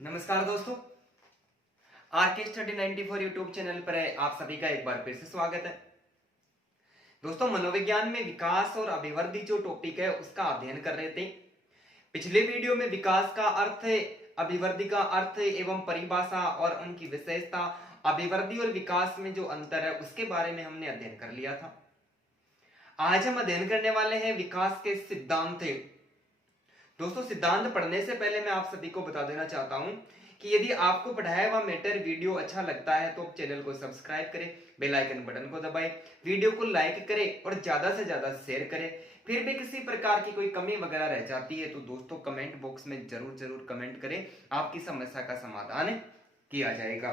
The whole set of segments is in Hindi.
नमस्कार दोस्तों, आरके स्टडी 94 यूट्यूब चैनल पर आप सभी का एक बार फिर से स्वागत है। दोस्तों, मनोविज्ञान में विकास और अभिवृद्धि जो टॉपिक है उसका अध्ययन कर रहे थे। पिछले वीडियो में विकास का अर्थ, अभिवृद्धि का अर्थ एवं परिभाषा और उनकी विशेषता, अभिवृद्धि और विकास में जो अंतर है उसके बारे में हमने अध्ययन कर लिया था। आज हम अध्ययन करने वाले हैं विकास के सिद्धांत। दोस्तों, सिद्धांत पढ़ने से पहले मैं आप सभी को बता देना चाहता हूं कि यदि आपको पढ़ाया हुआ मैटर वीडियो अच्छा लगता है तो चैनल को सब्सक्राइब करें, बेल आइकन बटन को दबाएं, वीडियो को लाइक करें और ज्यादा से ज्यादा शेयर करें। फिर भी किसी प्रकार की कोई कमी वगैरह रह जाती है तो दोस्तों कमेंट बॉक्स में जरूर कमेंट करें, आपकी समस्या का समाधान किया जाएगा।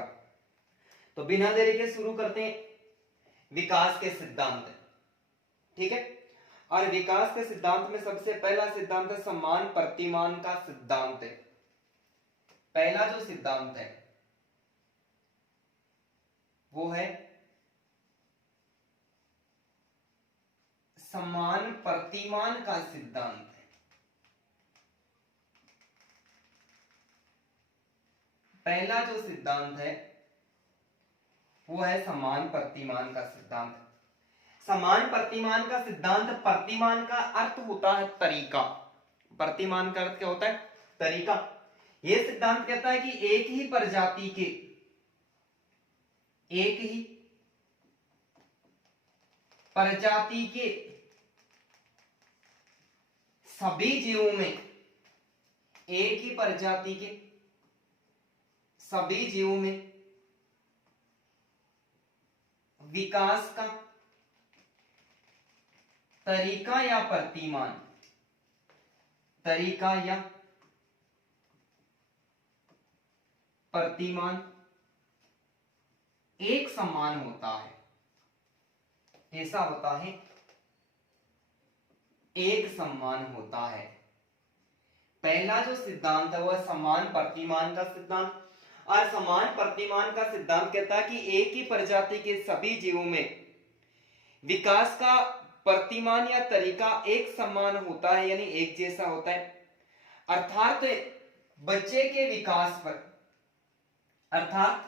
तो बिना देरी के शुरू करते हैं विकास के सिद्धांत। ठीक है, और विकास के सिद्धांत में सबसे पहला सिद्धांत है समान प्रतिमान का सिद्धांत। पहला जो सिद्धांत है वो है समान प्रतिमान का सिद्धांत। पहला जो सिद्धांत है वो है समान प्रतिमान का सिद्धांत। समान प्रतिमान का सिद्धांत, प्रतिमान का अर्थ होता है तरीका। प्रतिमान का अर्थ क्या होता है? तरीका। यह सिद्धांत कहता है कि एक ही प्रजाति के सभी जीवों में, एक ही प्रजाति के सभी जीवों में विकास का तरीका या प्रतिमान एक समान होता है। ऐसा होता है, एक समान होता है। पहला जो सिद्धांत है वह समान प्रतिमान का सिद्धांत। और समान प्रतिमान का सिद्धांत कहता है कि एक ही प्रजाति के सभी जीवों में विकास का प्रतिमान या तरीका एक समान होता है, यानी एक जैसा होता है। अर्थात बच्चे के विकास पर, अर्थात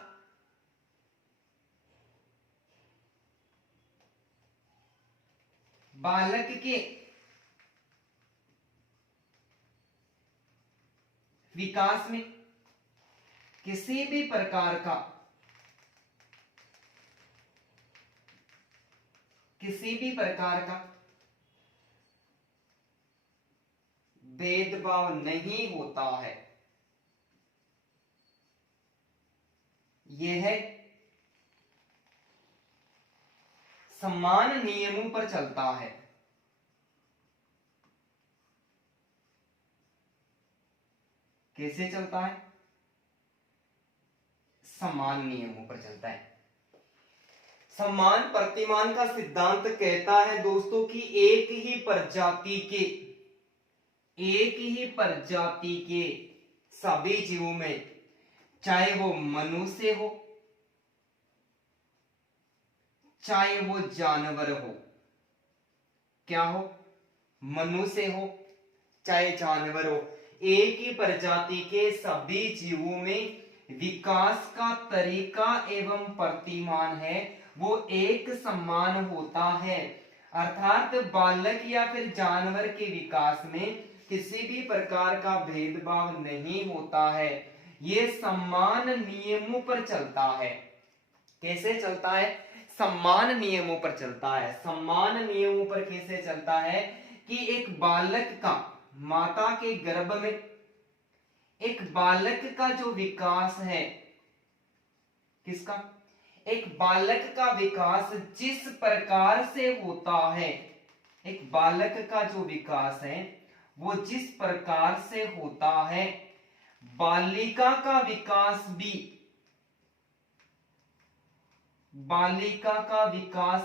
बालक के विकास में किसी भी प्रकार का भेदभाव नहीं होता है। यह समान नियमों पर चलता है। कैसे चलता है? समान नियमों पर चलता है। समान प्रतिमान का सिद्धांत कहता है दोस्तों कि एक ही प्रजाति के सभी जीवों में, चाहे वो मनुष्य हो चाहे वो जानवर हो, क्या हो? मनुष्य हो चाहे जानवर हो, एक ही प्रजाति के सभी जीवों में विकास का तरीका एवं प्रतिमान है वो एक समान होता है। अर्थात बालक या फिर जानवर के विकास में किसी भी प्रकार का भेदभाव नहीं होता है। ये समान नियमों पर चलता है। कैसे चलता है? समान नियमों पर चलता है। समान नियमों पर कैसे चलता है कि एक बालक का, माता के गर्भ में एक बालक का जो विकास है, किसका? एक बालक का विकास जिस प्रकार से होता है, एक बालक का जो विकास है वो जिस प्रकार से होता है, बालिका का विकास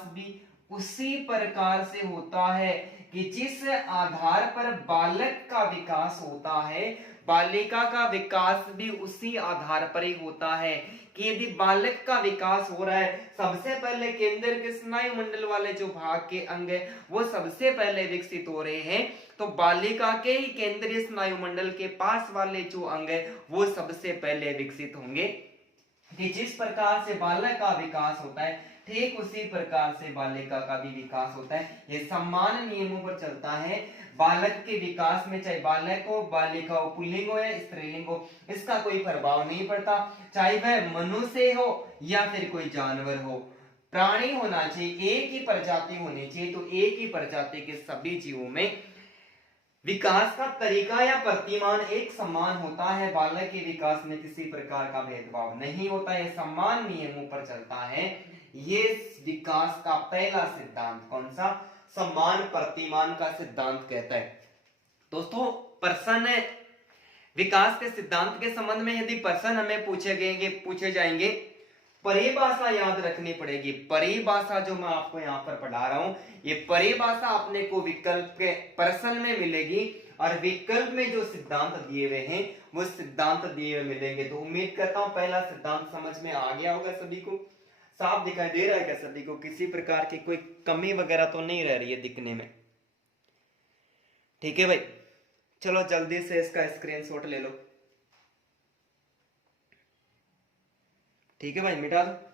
भी उसी प्रकार से होता है कि जिस आधार पर बालक का विकास होता है, बालिका का विकास भी उसी आधार पर ही होता है। कि यदि बालक का विकास हो रहा है, सबसे पहले केंद्र के स्नायु मंडल वाले जो भाग के अंग है वो सबसे पहले विकसित हो रहे हैं, तो बालिका के ही केंद्रीय स्नायु मंडल के पास वाले जो अंग है वो सबसे पहले विकसित होंगे। कि जिस प्रकार से बालक का विकास होता है ठीक उसी प्रकार से बालिका का भी विकास होता है। ये समान नियमों पर चलता है। बालक के विकास में चाहे बालक हो, बालिका हो, पुल्लिंग हो या स्त्रीलिंग हो, इसका कोई प्रभाव नहीं पड़ता। चाहे वह मनुष्य हो या फिर कोई जानवर हो, प्राणी होना चाहिए, एक ही प्रजाति होनी चाहिए। तो एक ही प्रजाति के सभी जीवों में विकास का तरीका या प्रतिमान एक समान होता है। बालक के विकास में किसी प्रकार का भेदभाव नहीं होता है, समान नियमों पर चलता है। ये विकास का पहला सिद्धांत कौन सा? समान प्रतिमान का सिद्धांत कहता है। दोस्तों प्रश्न विकास के सिद्धांत के संबंध में यदि प्रश्न हमें पूछे जाएंगे, परिभाषा याद रखनी पड़ेगी। परिभाषा जो मैं आपको यहाँ पर पढ़ा रहा हूं, ये परिभाषा अपने को विकल्प के प्रश्न में मिलेगी और विकल्प में जो सिद्धांत दिए हुए हैं वो सिद्धांत दिए हुए मिलेंगे। तो उम्मीद करता हूं पहला सिद्धांत समझ में आ गया होगा, सभी को साफ दिखाई दे रहा है क्या? सभी को किसी प्रकार की कोई कमी वगैरह तो नहीं रह रही है दिखने में? ठीक है भाई, चलो जल्दी से इसका स्क्रीनशॉट ले लो। ठीक है भाई, मिटा दो।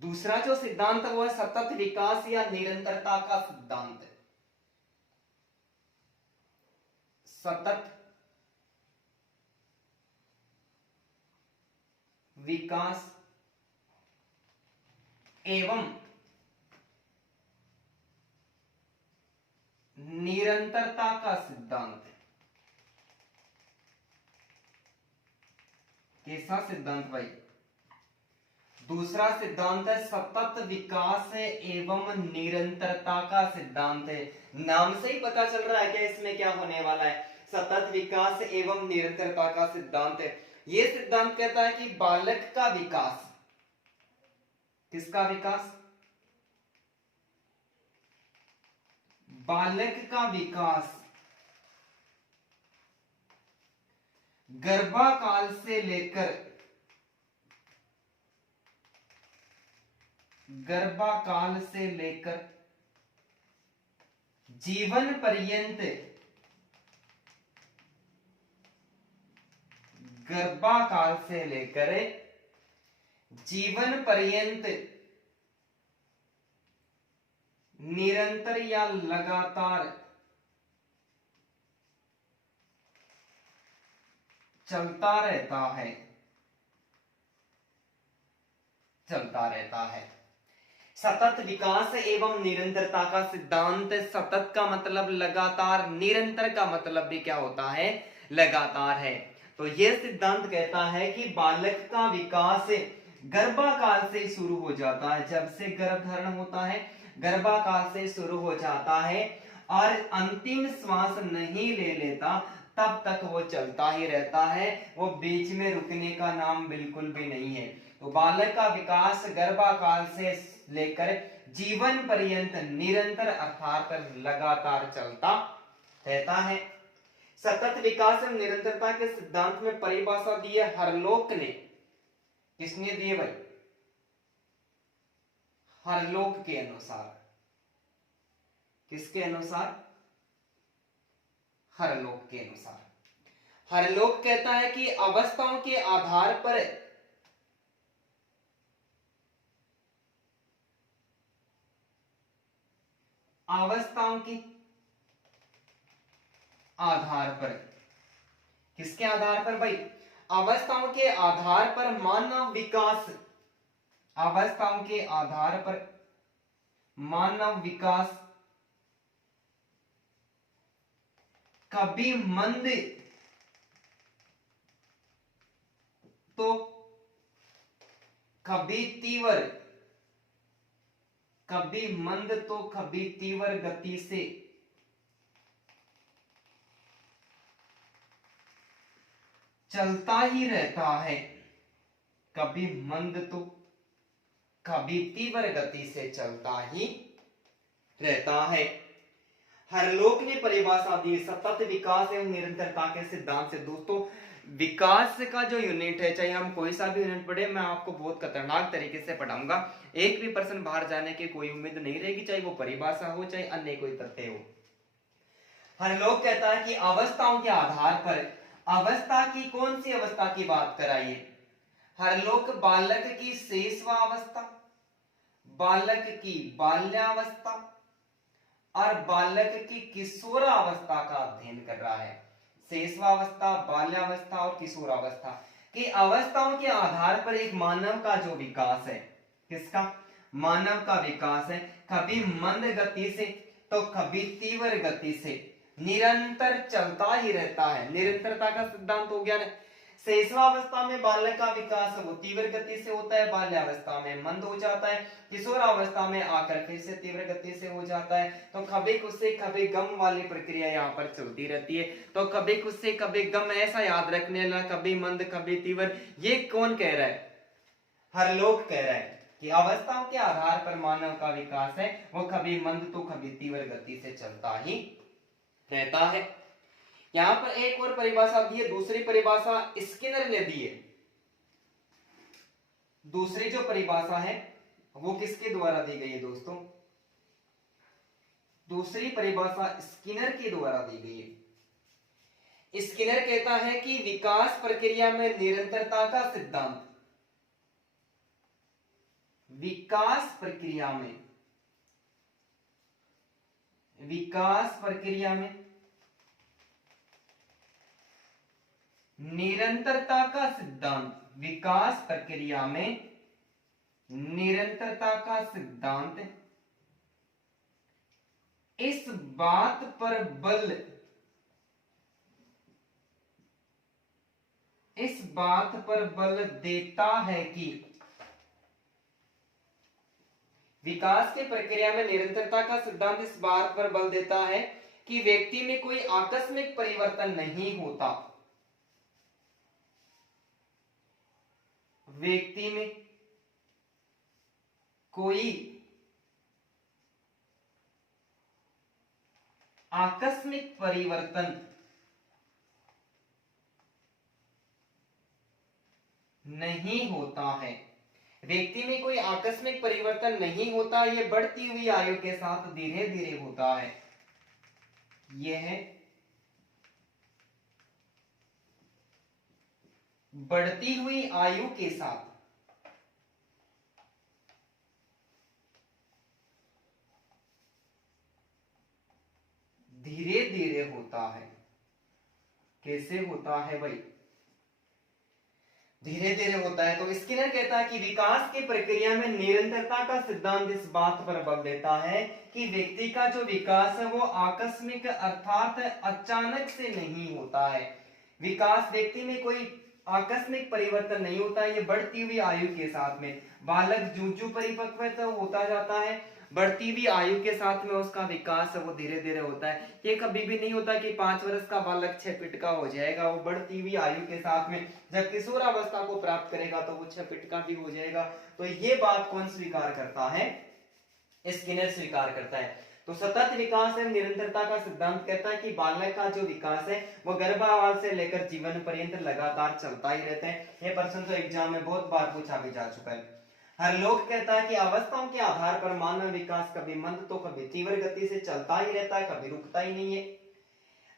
दूसरा जो सिद्धांत है वो है सतत विकास या निरंतरता का सिद्धांत। सतत विकास एवं निरंतरता का सिद्धांत। कैसा सिद्धांत भाई? दूसरा सिद्धांत है सतत विकास एवं निरंतरता का सिद्धांत है। नाम से ही पता चल रहा है क्या इसमें क्या होने वाला है? सतत विकास एवं निरंतरता का सिद्धांत है। यह सिद्धांत कहता है कि बालक का विकास, किसका विकास? बालक का विकास गर्भाकाल से लेकर जीवन पर्यंत, गर्भाकाल से लेकर जीवन पर्यंत निरंतर या लगातार चलता रहता है। सतत विकास एवं निरंतरता का सिद्धांत। सतत का मतलब लगातार, निरंतर का मतलब भी क्या होता है? लगातार है। तो यह सिद्धांत कहता है कि बालक का विकास गर्भाकाल से शुरू हो जाता है। जब से गर्भधारण होता है गर्भाकाल से शुरू हो जाता है और अंतिम श्वास नहीं ले लेता तब तक वो चलता ही रहता है, वो बीच में रुकने का नाम बिल्कुल भी नहीं है। तो बालक का विकास गर्भाकाल से लेकर जीवन पर्यंत निरंतर अर्थात लगातार चलता रहता है। सतत विकास एवं निरंतरता के सिद्धांत में परिभाषा दी है हरलोक ने। किसने दी है भाई? हरलोक के अनुसार। किसके अनुसार? हरलोक के अनुसार। हरलोक कहता है कि अवस्थाओं के आधार पर किसके आधार पर भाई? अवस्थाओं के आधार पर मानव विकास, अवस्थाओं के आधार पर मानव विकास कभी मंद तो कभी तीव्र, कभी मंद तो कभी तीव्र गति से चलता ही रहता है। कभी मंद तो कभी तीव्र गति से चलता ही रहता है। हरलोक ने परिभाषा दी सतत विकास एवं निरंतरता के सिद्धांत से। दोस्तों विकास का जो यूनिट है, चाहे हम कोई सा भी यूनिट पढ़े, मैं आपको बहुत खतरनाक तरीके से पढ़ाऊंगा। एक भी पर्सन बाहर जाने की कोई उम्मीद नहीं रहेगी, चाहे वो परिभाषा हो चाहे अन्य कोई तथ्य हो। हरलोक कहता है कि अवस्थाओं के आधार पर, अवस्था की कौन सी अवस्था की बात कराइए? हरलोक बालक की शेषवावस्था, बालक की बाल्यावस्था और बालक की किशोरावस्था का अध्ययन कर रहा है। शेषवावस्था, बाल्यावस्था और किशोरावस्था की अवस्थाओं के आधार पर एक मानव का जो विकास है, किसका? मानव का विकास है, कभी मंद गति से तो कभी तीव्र गति से निरंतर चलता ही रहता है। निरंतरता का सिद्धांत हो गया ना। शेषवावस्था में बालक का विकास वो तीव्र गति से होता है, बाल्यावस्था में मंद हो जाता है, किशोरावस्था में आकर फिर से तीव्र गति से हो जाता है। तो कभी कुछ से कभी गम वाली प्रक्रिया यहाँ पर चलती रहती है। तो कभी कुछ से कभी गम, ऐसा याद रखने ना, कभी मंद कभी तीव्र। ये कौन कह रहा है? हरलोक कह रहा है कि अवस्थाओं के आधार पर मानव का विकास है वो कभी मंद तो कभी तीव्र गति से चलता ही रहता है। यहां पर एक और परिभाषा दी है, दूसरी परिभाषा स्किनर ने दी है। दूसरी जो परिभाषा है वो किसके द्वारा दी गई है दोस्तों? दूसरी परिभाषा स्किनर के द्वारा दी गई है। स्किनर कहता है कि विकास प्रक्रिया में निरंतरता का सिद्धांत, विकास प्रक्रिया में, विकास प्रक्रिया में निरंतरता का सिद्धांत, विकास प्रक्रिया में निरंतरता का सिद्धांत इस बात पर बल, इस बात पर बल देता है कि विकास की प्रक्रिया में निरंतरता का सिद्धांत इस बात पर बल देता है कि व्यक्ति में कोई आकस्मिक परिवर्तन नहीं होता, व्यक्ति में कोई आकस्मिक परिवर्तन नहीं होता है, व्यक्ति में कोई आकस्मिक परिवर्तन नहीं होता। यह बढ़ती हुई आयु के साथ धीरे धीरे होता है। यह बढ़ती हुई आयु के साथ धीरे धीरे होता है। कैसे होता है भाई? धीरे धीरे होता है। तो स्किनर कहता है कि विकास की प्रक्रिया में निरंतरता का सिद्धांत इस बात पर बल देता है कि व्यक्ति का जो विकास है वो आकस्मिक अर्थात अचानक से नहीं होता है। विकास व्यक्ति में कोई आकस्मिक परिवर्तन नहीं होता है, ये बढ़ती हुई आयु के साथ में। बालक जूं परिपक्व तो होता जाता है, बढ़ती हुई आयु के साथ में उसका विकास वो धीरे धीरे होता है। ये कभी भी नहीं होता कि 5 वर्ष का बालक 6 फीट का हो जाएगा। वो बढ़ती हुई आयु के साथ में जब किशोरावस्था को प्राप्त करेगा तो वो 6 फीट का भी हो जाएगा। तो ये बात कौन स्वीकार करता है? स्किनर स्वीकार करता है। तो सतत विकास एवं निरंतरता का सिद्धांत कहता है कि बालक का जो विकास है वो गर्भावस्था से लेकर जीवन पर्यंत लगातार चलता ही रहता है। ये प्रश्न तो एग्जाम में बहुत बार पूछा भी जा चुका है। हरलोक कहता है कि अवस्थाओं के आधार पर मानव विकास कभी मंद तो कभी तीव्र गति से चलता ही रहता है, कभी रुकता ही नहीं है।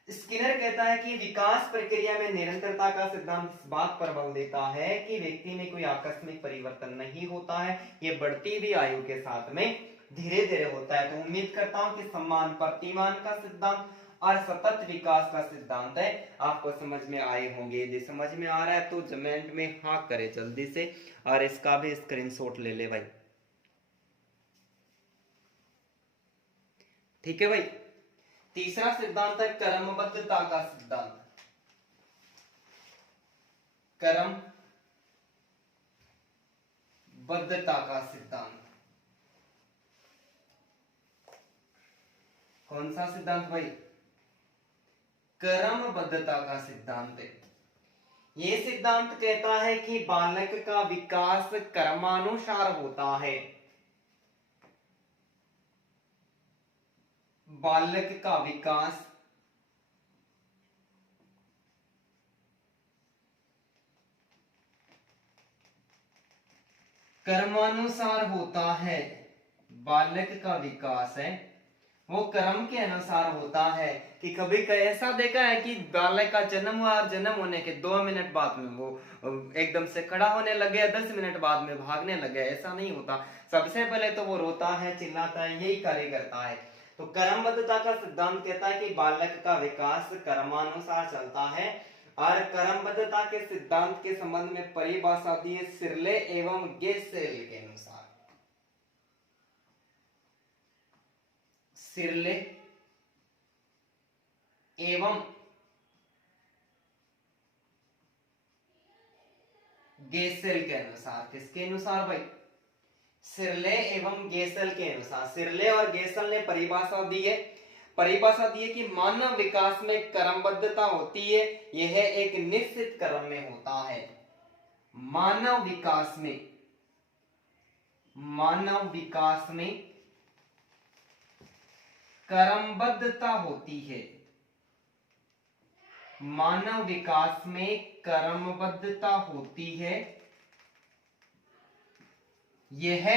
स्किनर कहता है कि विकास प्रक्रिया में निरंतरता का सिद्धांत इस बात पर बल देता है कि व्यक्ति में कोई आकस्मिक परिवर्तन नहीं होता है, ये बढ़ती हुई आयु के साथ में धीरे धीरे होता है। तो उम्मीद करता हूं कि सम्मान प्रतिमान का सिद्धांत और सतत विकास का सिद्धांत है आपको समझ में आए होंगे। यदि समझ में आ रहा है तो कमेंट में हाँ करे जल्दी से, और इसका भी स्क्रीनशॉट ले ले भाई। ठीक है भाई। तीसरा सिद्धांत है क्रमबद्धता का सिद्धांत। क्रमबद्धता का सिद्धांत कौन सा सिद्धांत भाई? क्रमबद्धता का सिद्धांत है। ये सिद्धांत कहता है कि बालक का विकास क्रमानुसार होता है। बालक का विकास क्रमानुसार होता है। बालक का विकास है वो क्रम के अनुसार होता है। कि कभी ऐसा देखा है कि बालक का जन्म हुआ और जन्म होने के 2 मिनट बाद में वो एकदम से खड़ा होने लगे या 10 मिनट बाद में भागने लगे, ऐसा नहीं होता। सबसे पहले तो वो रोता है, चिल्लाता है, यही कार्य करता है। तो क्रमबद्धता का सिद्धांत कहता है कि बालक का विकास क्रमानुसार चलता है। और क्रमबद्धता के सिद्धांत के संबंध में परिभाषा दी है सिरले एवं गेसेल के अनुसार। सिरले एवं गेसेल के अनुसार। किसके अनुसार भाई? सिरले एवं गेसेल के अनुसार। सिरले और गेसेल ने परिभाषा दी है। परिभाषा दी है कि मानव विकास में क्रमबद्धता होती है, यह एक निश्चित क्रम में होता है। मानव विकास में क्रमबद्धता होती है। मानव विकास में क्रमबद्धता होती है, यह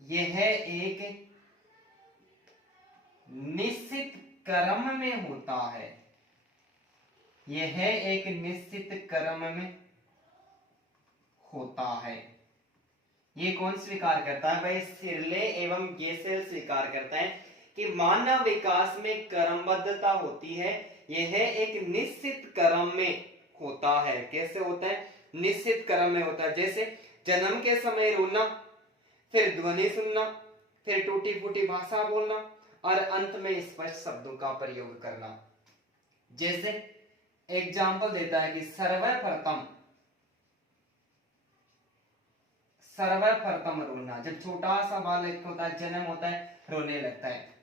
एक निश्चित क्रम में होता है। यह एक निश्चित क्रम में होता है। ये कौन स्वीकार करता है भाई? सिरले एवं गेसेल स्वीकार करता है कि मानव विकास में क्रमबद्धता होती है, यह एक निश्चित क्रम में होता है। कैसे होता है? निश्चित क्रम में होता है। जैसे जन्म के समय रोना, फिर ध्वनि सुनना, फिर टूटी फूटी भाषा बोलना और अंत में स्पष्ट शब्दों का प्रयोग करना। जैसे एग्जाम्पल देता है कि सर्वप्रथम रोना। जब छोटा सा बालक होता है, जन्म होता है, रोने लगता है।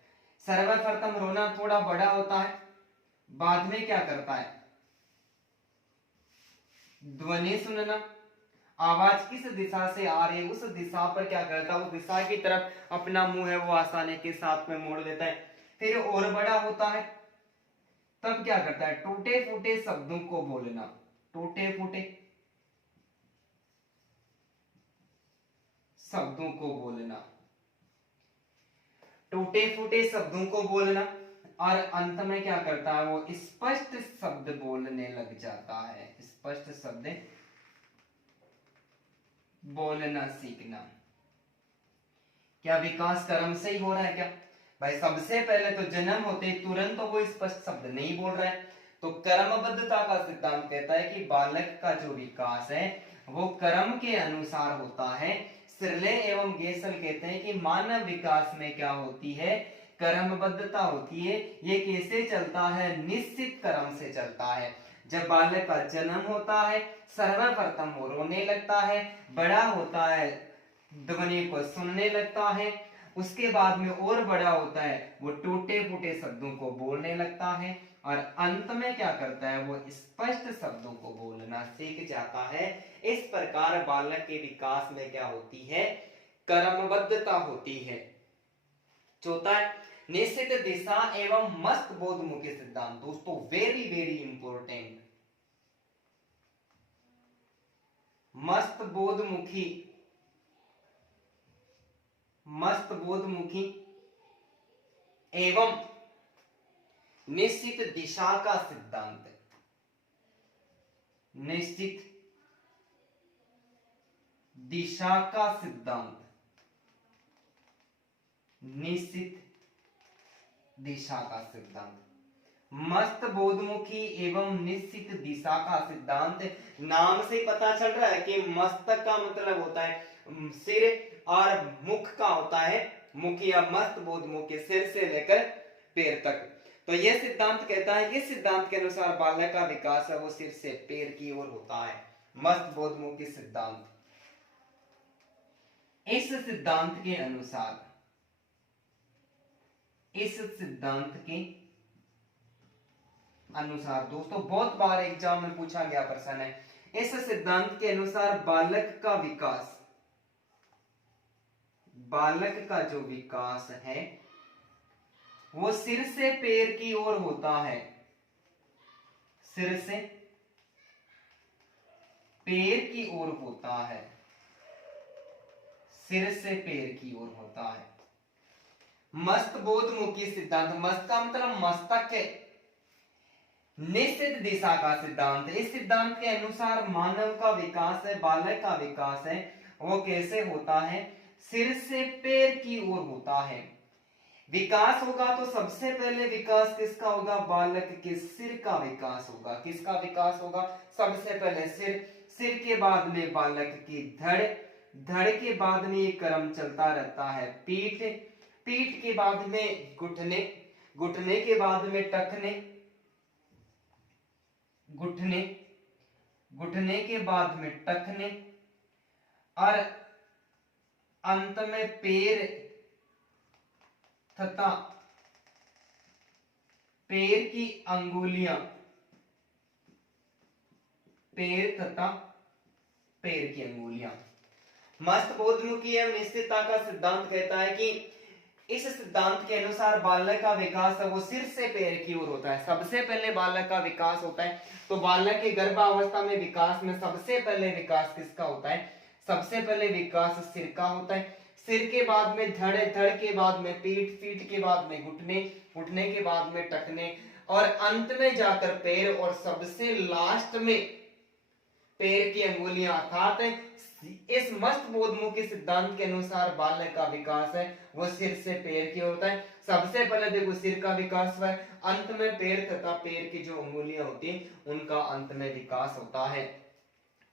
सर्वप्रथम रोना थोड़ा बड़ा होता है, बाद में क्या करता है? ध्वनि सुनना, आवाज किस दिशा से आ रही है उस दिशा पर क्या करता है? उस दिशा की तरफ अपना मुंह है वो आसानी के साथ में मोड़ देता है। फिर और बड़ा होता है, तब क्या करता है? टूटे फूटे शब्दों को बोलना। टूटे फूटे शब्दों को बोलना, टूटे फूटे शब्दों को बोलना। और अंत में क्या करता है? वो स्पष्ट शब्द बोलने लग जाता है। स्पष्ट शब्द बोलना सीखना। क्या विकास क्रम से ही हो रहा है क्या भाई? सबसे पहले तो जन्म होते तुरंत तो वो स्पष्ट शब्द नहीं बोल रहा है। तो क्रमबद्धता का सिद्धांत कहता है कि बालक का जो विकास है वो क्रम के अनुसार होता है। सिरले एवं गेसल कहते हैं कि मानव विकास में क्या होती है? क्रमबद्धता होती है। ये कैसे चलता है? निश्चित क्रम से चलता है। जब बालक का जन्म होता है, सर्वप्रथम वो रोने लगता है, बड़ा होता है, ध्वनि को सुनने लगता है, उसके बाद में और बड़ा होता है, वो टूटे फूटे शब्दों को बोलने लगता है, और अंत में क्या करता है? वो स्पष्ट शब्दों को बोलना सीख जाता है। इस प्रकार बालक के विकास में क्या होती है? क्रमबद्धता होती है। चौथा है निश्चित दिशा एवं मस्त बोधमुखी सिद्धांत। दोस्तों वेरी वेरी इंपॉर्टेंट। मस्त बोधमुखी एवं निश्चित दिशा का सिद्धांत। निश्चित दिशा का सिद्धांत। निश्चित दिशा का सिद्धांत। मस्त बोधमुखी एवं निश्चित दिशा का सिद्धांत। नाम से पता चल रहा है कि मस्तक का मतलब होता है सिर और मुख का होता है मुख, या मस्त बोधमुखी सिर से लेकर पैर तक। तो यह सिद्धांत कहता है, इस सिद्धांत के अनुसार बालक का विकास है वो सिर से पैर की ओर होता है। मस्त बोधमुखी सिद्धांत। इस सिद्धांत के अनुसार, इस सिद्धांत के अनुसार। दोस्तों बहुत बार एग्जाम में पूछा गया प्रश्न है। इस सिद्धांत के अनुसार बालक का विकास, बालक का जो विकास है वो सिर से पैर की ओर होता है, सिर से पैर की ओर होता है, सिर से पैर की ओर होता है। मस्तबोधमुखी सिद्धांत, मस्त का मतलब मस्तक के निश्चित दिशा का सिद्धांत। इस सिद्धांत के अनुसार मानव का विकास है, बालक का विकास है, वो कैसे होता है, सिर से पैर की ओर होता है। विकास होगा तो सबसे पहले विकास किसका होगा, बालक के सिर का विकास होगा। किसका विकास होगा, सबसे पहले सिर, सिर के बाद में बालक की धड़, धड़ के बाद में ये क्रम चलता रहता है पीठ, पीठ के बाद में घुटने, घुटने के बाद में टखने, घुटने, घुटने के बाद में टखने और अंत में पैर तथा पैर की अंगुलियां, पैर तथा पैर की अंगुलियां। मस्तबोधमुखी एवं निश्चितता का सिद्धांत कहता है कि इस सिद्धांत के अनुसार बालक का विकास है वो सिर से पैर की ओर होता है। सबसे पहले बालक का विकास होता है, तो बालक के गर्भावस्था में विकास में सबसे पहले विकास किसका होता है, सबसे पहले विकास सिर का होता है। सिर के बाद में धड़, धड़ के बाद में पीठ, पीठ के बाद में घुटने, घुटने के बाद में टखने और अंत में जाकर पैर और सबसे लास्ट में पैर की अंगुलियां। अर्थात इस मस्तबोधमुखी सिद्धांत के अनुसार बालक का विकास है वो सिर से पैर की होता है। सबसे पहले देखो सिर का विकास हुआ है, अंत में पैर तथा पैर की जो अंगुलियां होती हैं उनका अंत में विकास होता है।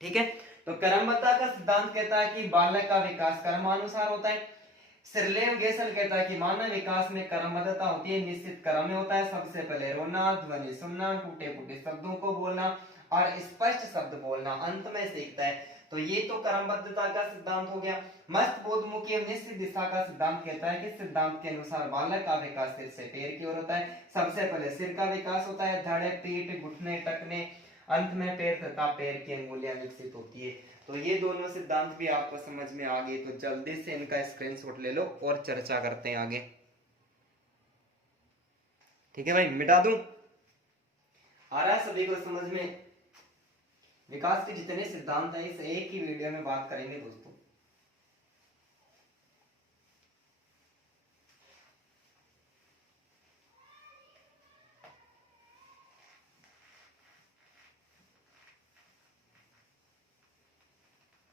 ठीक है, तो क्रमबद्धता का सिद्धांत कहता है कि बालक का विकास क्रमानुसार होता है। सिरलेव गेसल कहता है कि मानव विकास में क्रमबद्धता होती है, निश्चित क्रम में होता है। सबसे पहले रोना, ध्वनि सुनना, टूटे फूटे शब्दों को बोलना और स्पष्ट शब्द बोलना, अंत में सीखता है। तो ये तो क्रमबद्धता का सिद्धांत हो गया। मस्तबोधमुखी एवं निश्चित दिशा का सिद्धांत कहता है कि सिद्धांत के अनुसार बालक का विकास सिर से पैर की ओर होता है। सबसे पहले सिर का विकास होता है, धड़, पीठ, घुटने, टखने, अंत में पैर तथा पैर की अंगुलियां विकसित होती है। तो ये दोनों सिद्धांत भी आपको समझ में आ गए, तो जल्दी से इनका स्क्रीनशॉट ले लो और चर्चा करते हैं आगे। ठीक है भाई, मिटा दूं, आ रहा है सभी को समझ में। विकास के जितने सिद्धांत हैं इस एक ही वीडियो में बात करेंगे दोस्तों।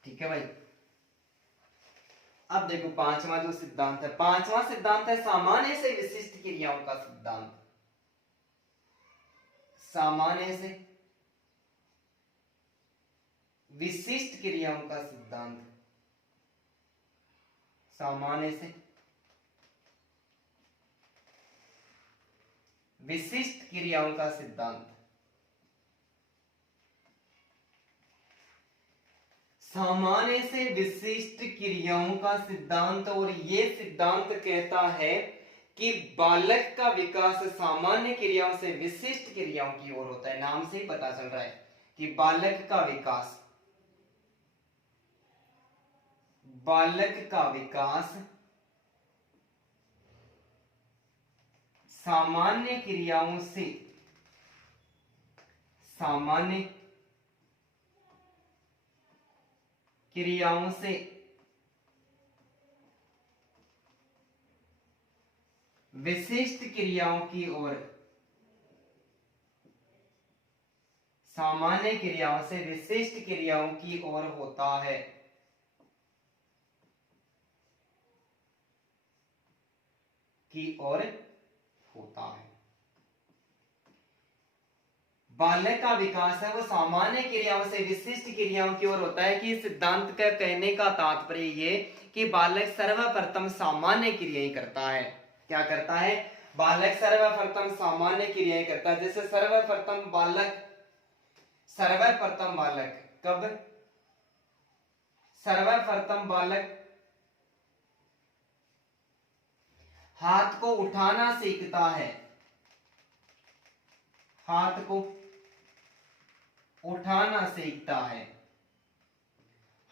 ठीक है भाई, अब देखो पांचवा जो सिद्धांत है, पांचवा सिद्धांत है सामान्य से विशिष्ट क्रियाओं का सिद्धांत। सामान्य से विशिष्ट क्रियाओं का सिद्धांत, सामान्य से विशिष्ट क्रियाओं का सिद्धांत। सामान्य से विशिष्ट क्रियाओं का सिद्धांत, और ये सिद्धांत कहता है कि बालक का विकास सामान्य क्रियाओं से विशिष्ट क्रियाओं की ओर होता है। नाम से ही पता चल रहा है कि बालक का विकास, बालक का विकास सामान्य क्रियाओं से, सामान्य क्रियाओं से विशिष्ट क्रियाओं की ओर, सामान्य क्रियाओं से विशिष्ट क्रियाओं की ओर होता है। की ओर होता है। बालक का विकास है वो सामान्य क्रियाओं से विशिष्ट क्रियाओं की ओर होता है। कि सिद्धांत का कहने का तात्पर्य ये कि बालक सर्वप्रथम सामान्य क्रियाएं करता है। क्या करता है, बालक सर्वप्रथम सामान्य क्रियाएं करता है। जैसे सर्वप्रथम बालक, सर्वप्रथम बालक कब, सर्वप्रथम बालक हाथ को उठाना सीखता है, हाथ को उठाना सीखता है।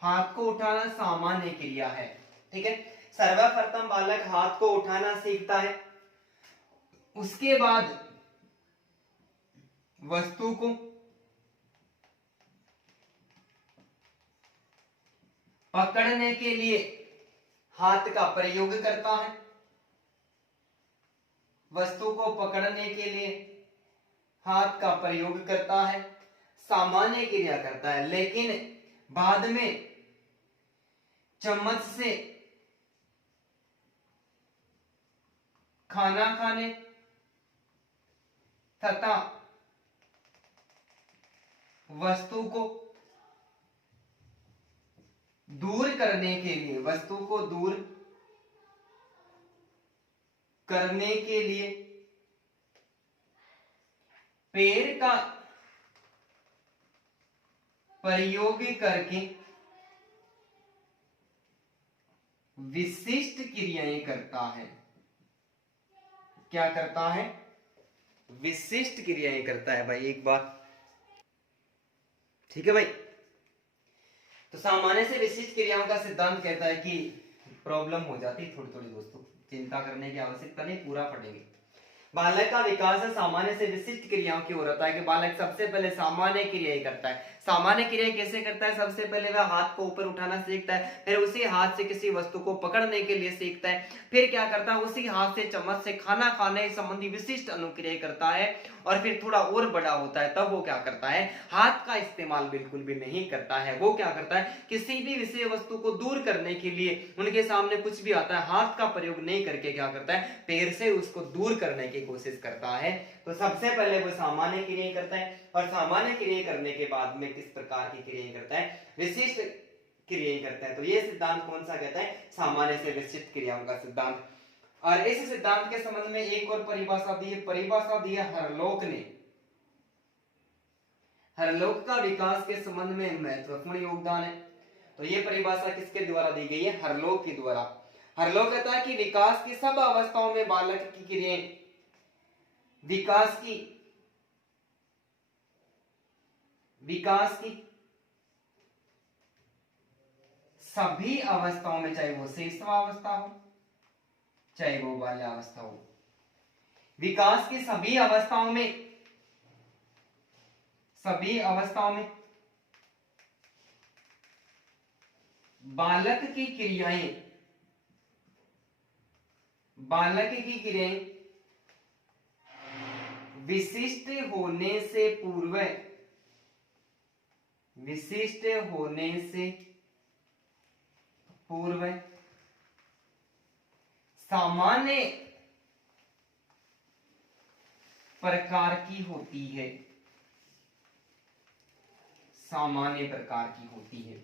हाथ को उठाना सामान्य क्रिया है। ठीक है, सर्वप्रथम बालक हाथ को उठाना सीखता है, उसके बाद वस्तु को पकड़ने के लिए हाथ का प्रयोग करता है, वस्तु को पकड़ने के लिए हाथ का प्रयोग करता है, सामान्य क्रिया करता है। लेकिन बाद में चम्मच से खाना खाने तथा वस्तु को दूर करने के लिए, वस्तु को दूर करने के लिए पैर का प्रयोग करके विशिष्ट क्रियाएं करता है। क्या करता है? विशिष्ट क्रियाएं करता है भाई, एक बार। ठीक है भाई, तो सामान्य से विशिष्ट क्रियाओं का सिद्धांत कहता है कि प्रॉब्लम हो जाती है थोड़ी थोड़ी दोस्तों, चिंता करने की आवश्यकता नहीं, पूरा पढ़ेंगे। बालक का विकास सामान्य से विशिष्ट क्रियाओं की ओर होता है कि बालक सबसे पहले सामान्य क्रियाएं करता है। सामान्य क्रिया कैसे करता है? सबसे पहले वह हाथ को ऊपर उठाना सीखता है, फिर उसी हाथ से किसी वस्तु को पकड़ने के लिए सीखता है, फिर क्या करता है? उसी हाथ से चम्मच से खाना खाने संबंधी विशिष्ट अनुक्रिया करता है, और फिर थोड़ा और बड़ा होता है तब वो क्या करता है? हाथ का इस्तेमाल बिल्कुल भी नहीं करता है। वो क्या करता है? किसी भी विषय वस्तु को दूर करने के लिए उनके सामने कुछ भी आता है, हाथ का प्रयोग नहीं करके क्या करता है? पैर से उसको दूर करने की कोशिश करता है। तो सबसे पहले वो सामान्य क्रियाएं करता है, और सामान्य क्रियाएं करने के बाद में किस प्रकार की क्रियाएं करता है? विशिष्ट क्रियाएं करता है। तो ये सिद्धांत कौन सा कहता है? सामान्य से विशिष्ट क्रियाओं का सिद्धांत। और इस सिद्धांत के संबंध में एक और परिभाषा दी है हरलोक ने। हरलोक का विकास के संबंध में महत्वपूर्ण योगदान है। तो ये परिभाषा किसके द्वारा दी गई है? हरलोक के द्वारा। हरलोक कहता है कि विकास की सब अवस्थाओं में बालक की क्रियाएं विकास की सभी अवस्थाओं में, चाहे वो शिशुअवस्था हो चाहे वो बाल्यावस्था हो, विकास की सभी अवस्थाओं में बालक की क्रियाएं विशिष्ट होने से पूर्व सामान्य प्रकार की होती है। सामान्य प्रकार की होती है।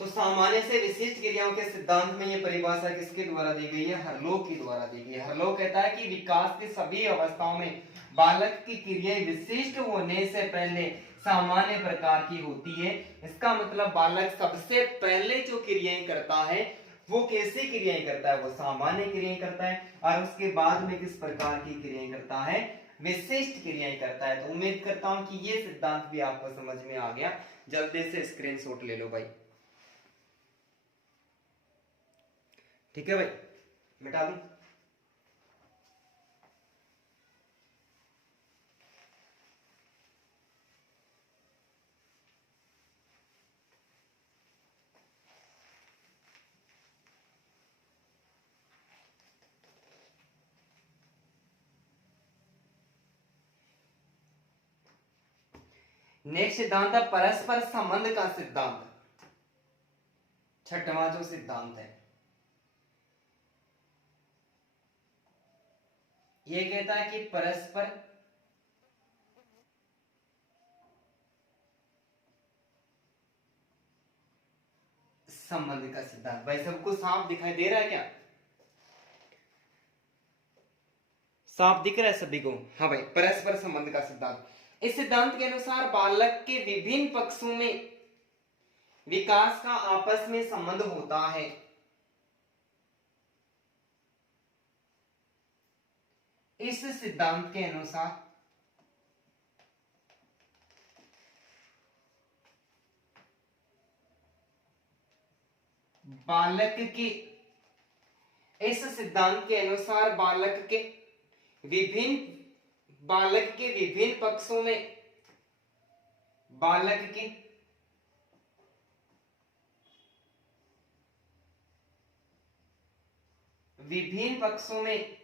तो सामान्य से विशिष्ट क्रियाओं के सिद्धांत में यह परिभाषा किसके द्वारा दी गई है? हरलोक की द्वारा दी गई है। हरलोक कहता है कि विकास की सभी अवस्थाओं में बालक की क्रियाएं विशिष्ट होने से पहले सामान्य प्रकार की होती है। इसका मतलब बालक सबसे पहले जो क्रियाएं करता है वो कैसी क्रियाएं करता है? वो सामान्य क्रियाएं करता है, और उसके बाद में किस प्रकार की क्रियाएं करता है? विशिष्ट क्रियाएं करता है। तो उम्मीद करता हूं कि ये सिद्धांत भी आपको समझ में आ गया। जल्दी से स्क्रीनशॉट ले लो भाई। ठीक है भाई, मिटा दूं? नेक्स्ट सिद्धांत है परस्पर संबंध का सिद्धांत। छठवां जो सिद्धांत है ये कहता है कि परस्पर संबंध का सिद्धांत। भाई सबको साफ दिखाई दे रहा है क्या? साफ दिख रहा है सभी को? हाँ भाई, परस्पर संबंध का सिद्धांत। इस सिद्धांत के अनुसार बालक के विभिन्न पक्षों में विकास का आपस में संबंध होता है। इस सिद्धांत के अनुसार बालक के, इस सिद्धांत के अनुसार बालक के विभिन्न पक्षों में, बालक के विभिन्न पक्षों में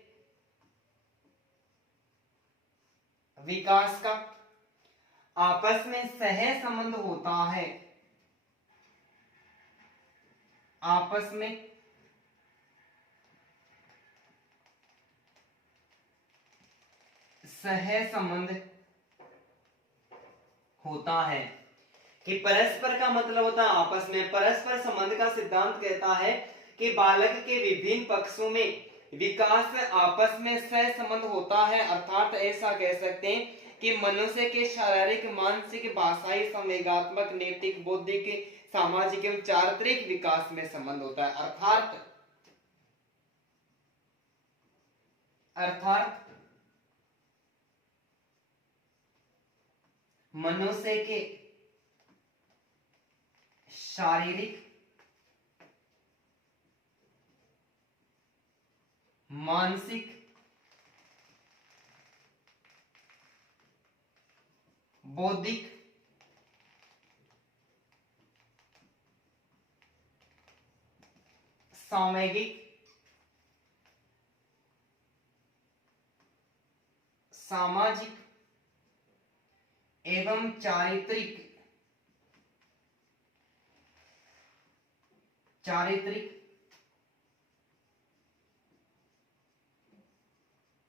विकास का आपस में सह संबंध होता है, आपस में सह संबंध होता है। कि परस्पर का मतलब होता है आपस में, परस्पर संबंध का सिद्धांत कहता है कि बालक के विभिन्न पक्षों में विकास आपस में सह संबंध होता है, अर्थात ऐसा कह सकते हैं कि मनुष्य के शारीरिक, मानसिक, भाषाई, संवेगात्मक, नैतिक, बौद्धिक, सामाजिक एवं चारित्रिक विकास में संबंध होता है। अर्थात मनुष्य के शारीरिक, मानसिक, बौद्धिक, सामाजिक, एवं चारित्रिक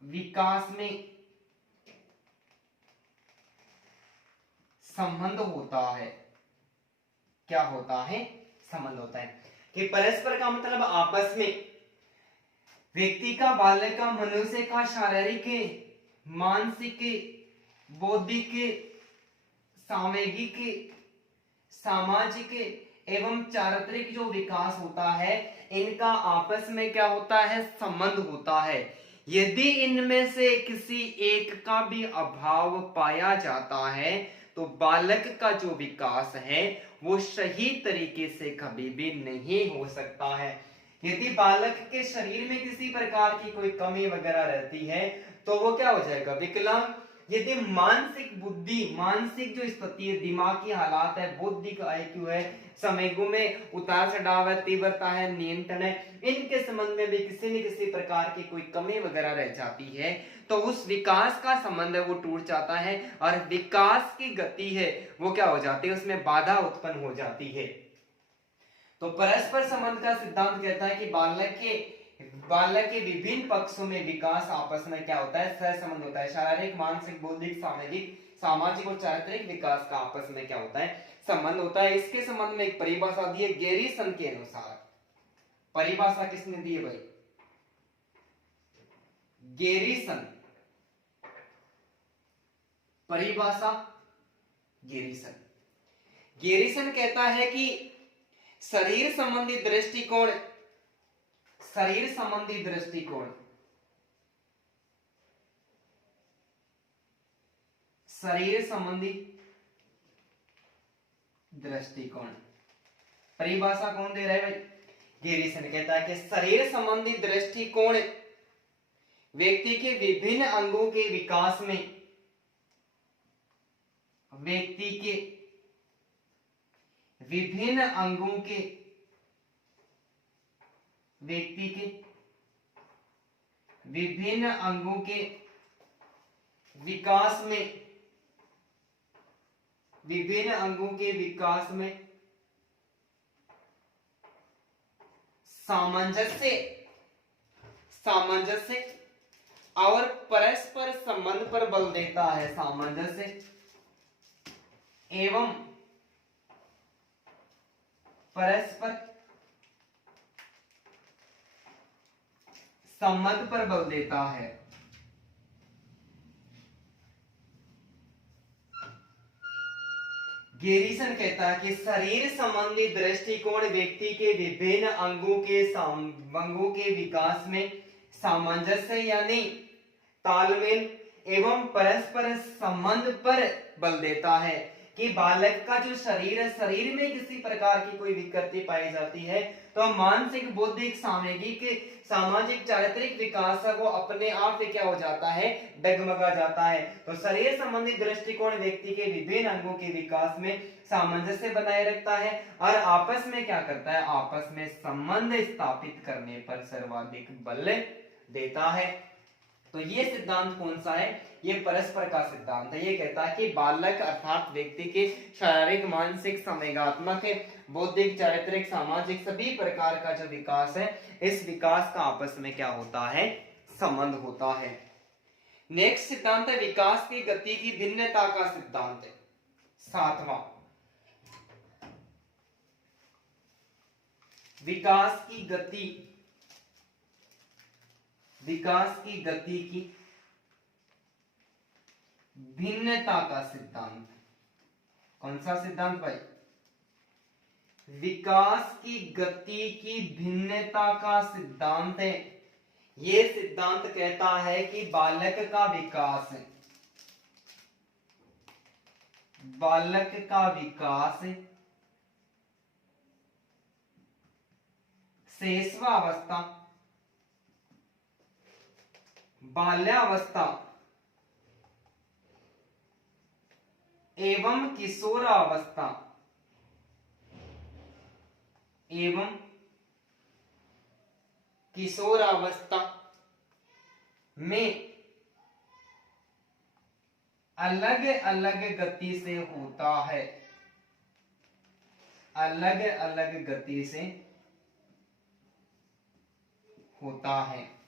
विकास में संबंध होता है। क्या होता है? संबंध होता है। कि परस्पर का मतलब आपस में, व्यक्ति का, बालक का, मनुष्य का शारीरिक, मानसिक, बौद्धिक, सामाजिक, एवं चारित्रिक जो विकास होता है, इनका आपस में क्या होता है? संबंध होता है। यदि इनमें से किसी एक का भी अभाव पाया जाता है तो बालक का जो विकास है वो सही तरीके से कभी भी नहीं हो सकता है। यदि बालक के शरीर में किसी प्रकार की कोई कमी वगैरह रहती है तो वो क्या हो जाएगा? विकलांग। यदि मानसिक बुद्धि, मानसिक जो स्थिति है, दिमागी हालात है, बौद्धिक आईक्यू है, संवेगों में उतार चढ़ाव है, तीव्रता है, नियंत्रण है, इनके संबंध में भी किसी न किसी प्रकार की कोई कमी वगैरह रह जाती है तो उस विकास का संबंध है वो टूट जाता है और विकास की गति है वो क्या हो जाती है? उसमें बाधा उत्पन्न हो जाती है। तो परस्पर संबंध का सिद्धांत कहता है कि बालक के विभिन्न पक्षों में विकास आपस में क्या होता है? सह संबंध होता है। शारीरिक, मानसिक, बौद्धिक, सामाजिक और चारित्रिक विकास का आपस में क्या होता है? संबंध होता है। इसके संबंध में एक परिभाषा दी है गेरिसन के अनुसार। परिभाषा किसने दी है भाई? गेरिसन। परिभाषा गेरिसन कहता है कि शरीर संबंधी दृष्टिकोण परिभाषा कौन दे रहा है भाई? गेरिसन कहता है कि शरीर संबंधी दृष्टिकोण व्यक्ति के विभिन्न अंगों के विकास में, व्यक्ति के विभिन्न अंगों के विकास में सामंजस्य और परस्पर संबंध पर बल देता है। सामंजस्य एवं परस्पर संबंध पर बल देता है। गेरिसन कहता है कि शरीर संबंधी दृष्टिकोण व्यक्ति के विभिन्न अंगों के विकास में सामंजस्य यानी तालमेल एवं परस्पर संबंध पर बल देता है कि बालक का जो शरीर है, शरीर में किसी प्रकार की कोई विकृति पाई जाती है तो मानसिक, बौद्धिक, सामाजिक सामाजिक चारित्रिक विकास है वो अपने आप से क्या हो जाता है, डगमगा जाता है। तो शरीर संबंधी दृष्टिकोण व्यक्ति के विभिन्न अंगों के विकास में सामंजस्य बनाए रखता है और आपस में क्या करता है, आपस में संबंध स्थापित करने पर सर्वाधिक बल देता है। तो ये सिद्धांत कौन सा है, ये परस्पर का सिद्धांत है। ये कहता है कि बालक अर्थात व्यक्ति के शारीरिक, मानसिक, संवेगात्मक, बौद्धिक, चारित्रिक, सामाजिक सभी प्रकार का जो विकास है, इस विकास का आपस में क्या होता है, संबंध होता है। नेक्स्ट सिद्धांत है विकास की गति की भिन्नता का सिद्धांत है, सातवां। विकास की गति की भिन्नता का सिद्धांत। कौन सा सिद्धांत भाई, विकास की गति की भिन्नता का सिद्धांत है। ये सिद्धांत कहता है कि बालक का विकास शैशवावस्था, बाल्यावस्था एवं किशोरावस्था में अलग अलग गति से होता है, अलग अलग गति से होता है।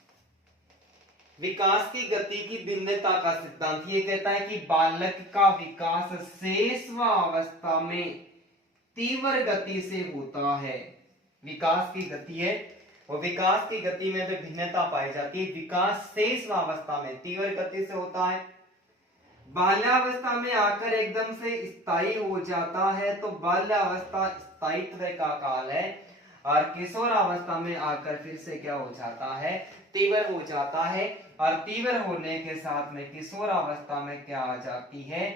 विकास की गति की भिन्नता का सिद्धांत ये कहता है कि बालक का विकास शैशवावस्था में तीव्र गति से होता है। विकास की गति है और विकास की गति में जो भिन्नता पाई जाती है, विकास शैशवावस्था में तीव्र गति से होता है, बाल्यावस्था में आकर एकदम से स्थायी हो जाता है। तो बाल्यावस्था स्थायित्व का काल है और किशोरावस्था में आकर फिर से क्या हो जाता है, तीव्र हो जाता है। और तीव्र होने के साथ में किशोरावस्था में क्या आ जाती है,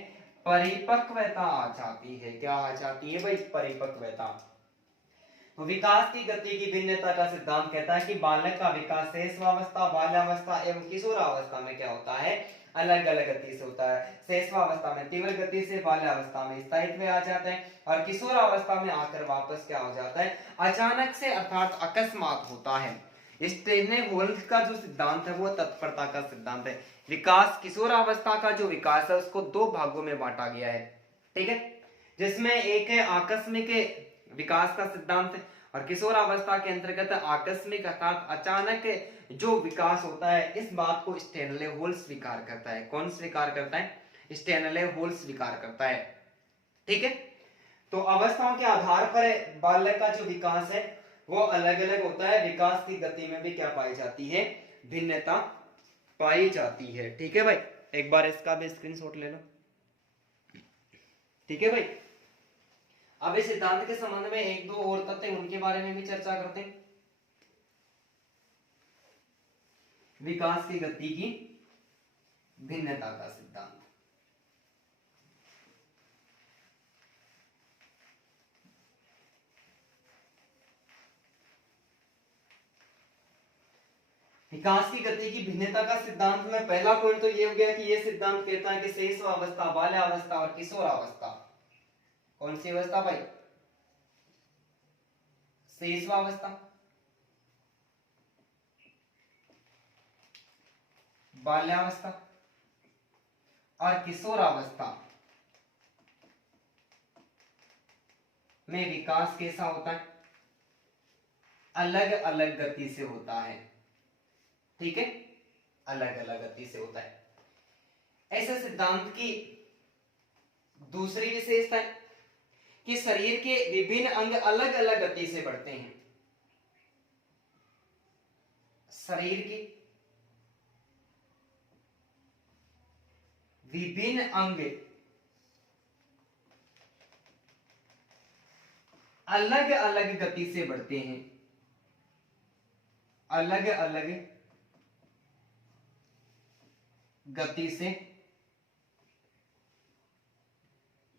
परिपक्वता आ जाती है। क्या आ जाती है भाई, परिपक्वता। तो विकास की गति की भिन्नता का सिद्धांत कहता है कि बालक का विकास शैशवावस्था, बाल्यावस्था एवं किशोरावस्था में क्या होता है, अलग अलग गति से होता है। शैशवावस्था में तीव्र गति से, बाल्यावस्था में स्थायित्व में आ जाता है और किशोरावस्था में आकर वापस क्या हो जाता है, अचानक से अर्थात अकस्मात होता है। स्टेनहोल्ज का जो सिद्धांत है वो तत्परता का सिद्धांत है। विकास, किशोरावस्था का जो विकास है उसको दो भागों में बांटा गया है, ठीक है, जिसमें एक है आकस्मिक विकास का सिद्धांत और किशोरावस्था के अंतर्गत आकस्मिक अर्थात अचानक जो विकास होता है। इस बात को स्टेनहोल्ज स्वीकार करता है। कौन स्वीकार करता है, स्टेनहोल्ज स्वीकार करता है, ठीक है। तो अवस्थाओं के आधार पर बालक का जो विकास है वो अलग अलग होता है। विकास की गति में भी क्या पाई जाती है, भिन्नता पाई जाती है, ठीक है भाई। एक बार इसका भी स्क्रीनशॉट ले लो, ठीक है भाई। अब इस सिद्धांत के संबंध में एक दो और तथ्य उनके बारे में भी चर्चा करते हैं। विकास की गति की भिन्नता का सिद्धांत। विकास की गति की भिन्नता का सिद्धांत में पहला पॉइंट तो ये हो गया कि ये सिद्धांत कहता है कि शैशवावस्था, बाल्यावस्था और किशोरावस्था, कौन सी अवस्था भाई, शैशवावस्था, बाल्यावस्था और किशोरावस्था में विकास कैसा होता है, अलग अलग गति से होता है, ठीक है, अलग अलग गति से होता है। ऐसे सिद्धांत की दूसरी विशेषता है कि शरीर के विभिन्न अंग अलग अलग गति से बढ़ते हैं। शरीर के विभिन्न अंग अलग अलग गति से बढ़ते हैं, अलग अलग गति से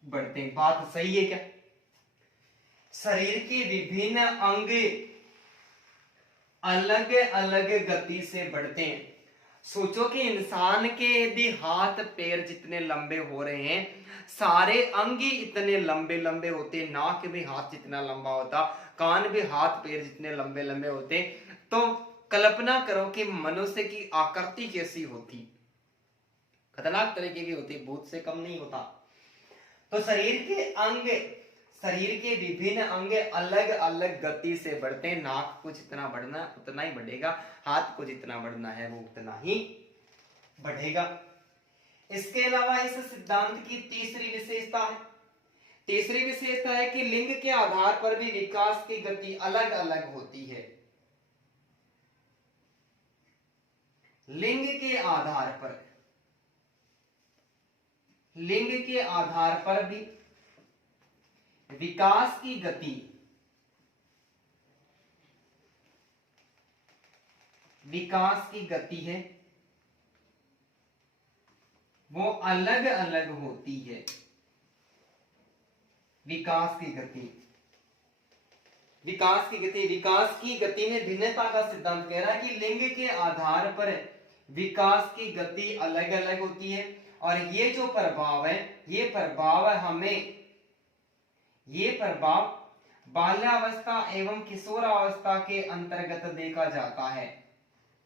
बढ़ते हैं। बात सही है क्या? शरीर के विभिन्न अंग अलग अलग गति से बढ़ते हैं। सोचो कि इंसान के यदि हाथ पैर जितने लंबे हो रहे हैं, सारे अंग ही इतने लंबे लंबे होते, नाक भी हाथ जितना लंबा होता, कान भी हाथ पैर जितने लंबे लंबे होते, तो कल्पना करो कि मनुष्य की आकृति कैसी होती। खतरनाक तरीके की होती, भूत से कम नहीं होता। तो शरीर के विभिन्न अंग अलग अलग गति से बढ़ते हैं। नाक को जितना बढ़ना उतना ही बढ़ेगा, हाथ को जितना बढ़ना है वो उतना ही बढ़ेगा। इसके अलावा इस सिद्धांत की तीसरी विशेषता है कि लिंग के आधार पर भी विकास की गति अलग अलग होती है। लिंग के आधार पर भी विकास की गति है वो अलग अलग होती है। विकास की गति में भिन्नता का सिद्धांत कह रहा है कि लिंग के आधार पर विकास की गति अलग अलग होती है, और ये जो प्रभाव है, ये प्रभाव बाल्यावस्था एवं किशोरावस्था के अंतर्गत देखा जाता है।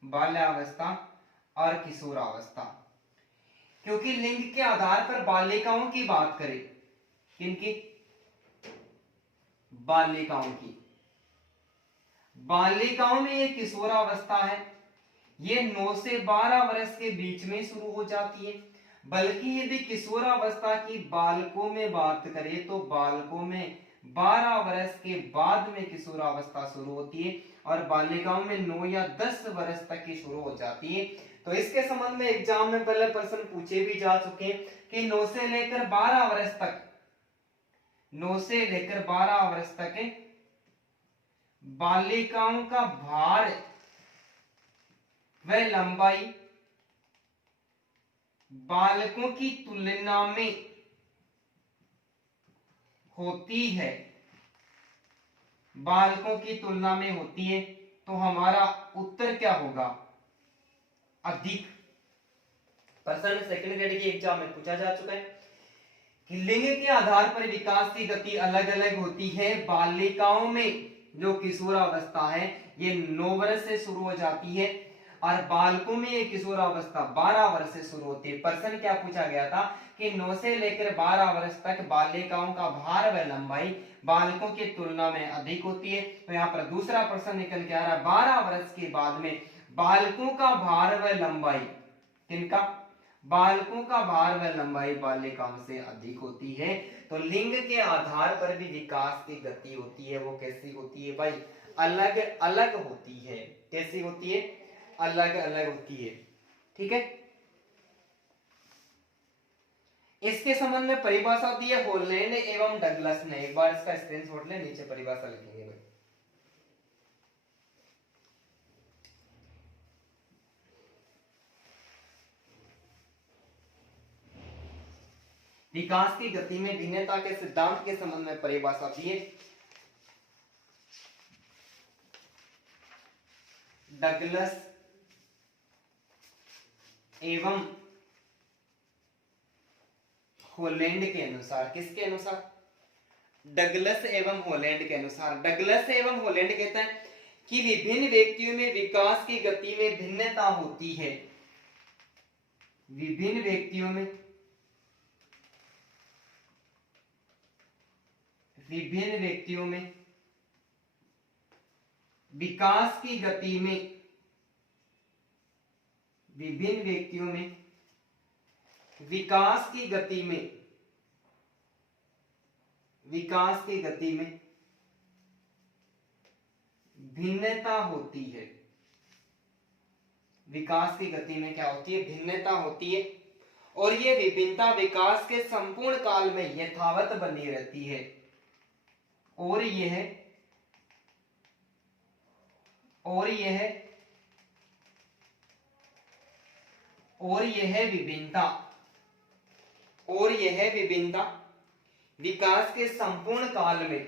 बाल्यावस्था और किशोरावस्था, क्योंकि लिंग के आधार पर बालिकाओं की बात करें, किनकी? बालिकाओं में ये किशोरावस्था है, ये 9 से 12 वर्ष के बीच में शुरू हो जाती है। बल्कि यदि किशोरावस्था की बालकों में बात करें तो बालकों में 12 वर्ष के बाद में किशोरावस्था शुरू होती है, और बालिकाओं में 9 या 10 वर्ष तक की शुरू हो जाती है। तो इसके संबंध में एग्जाम में पहले प्रश्न पूछे भी जा चुके हैं कि 9 से लेकर 12 वर्ष तक बालिकाओं का भार व लंबाई बालकों की तुलना में होती है। तो हमारा उत्तर क्या होगा? अधिक। प्रश्न सेकंड ग्रेड के एग्जाम में पूछा जा चुका है कि लिंग के आधार पर विकास की गति अलग अलग होती है। बालिकाओं में जो किशोरावस्था है ये 9 वर्ष से शुरू हो जाती है, और बालकों में ये किशोरावस्था 12 वर्ष से शुरू होती है। प्रश्न क्या पूछा गया था कि 9 से लेकर 12 वर्ष तक बालिकाओं का भार व लंबाई बालकों की तुलना में अधिक होती है। तो यहाँ पर दूसरा प्रश्न निकल के आ रहा है, 12 वर्ष के बाद में बालकों का भार व लंबाई, किनका? बालकों का भार व लंबाई बालिकाओं से अधिक होती है। तो लिंग के आधार पर भी विकास की गति होती है, वो कैसी होती है भाई? अलग अलग होती है। कैसी होती है? अलग अलग होती है। ठीक है। इसके संबंध में परिभाषा दी है हॉलैंड एवं डगलस ने। एक बार इसका स्क्रीनशॉट ले, नीचे परिभाषा लिखेंगे भाई। विकास की गति में भिन्नता के सिद्धांत के संबंध में परिभाषा दी है डगलस एवं हॉलैंड के अनुसार। किसके अनुसार? डगलस एवं हॉलैंड के अनुसार। डगलस एवं हॉलैंड कहता है कि विभिन्न व्यक्तियों में विकास की गति में भिन्नता होती है। विभिन्न व्यक्तियों में विकास की गति में भिन्नता होती है। विकास की गति में क्या होती है? भिन्नता होती है, और ये विभिन्नता विकास के संपूर्ण काल में यथावत बनी रहती है। और यह विभिन्नता विकास के संपूर्ण काल में,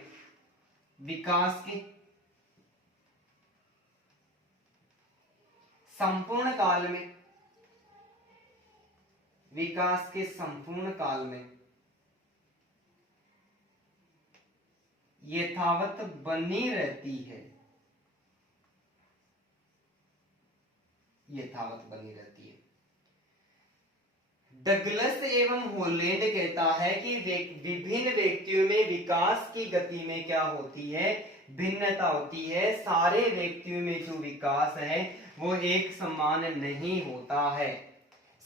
विकास के संपूर्ण काल में, विकास के संपूर्ण काल में यथावत बनी रहती है, यथावत बनी रहती है। डगलस एवं हॉलैंड कहता है कि विभिन्न व्यक्तियों में विकास की गति में क्या होती है, भिन्नता होती है। सारे व्यक्तियों में जो विकास है वो एक समान नहीं होता है,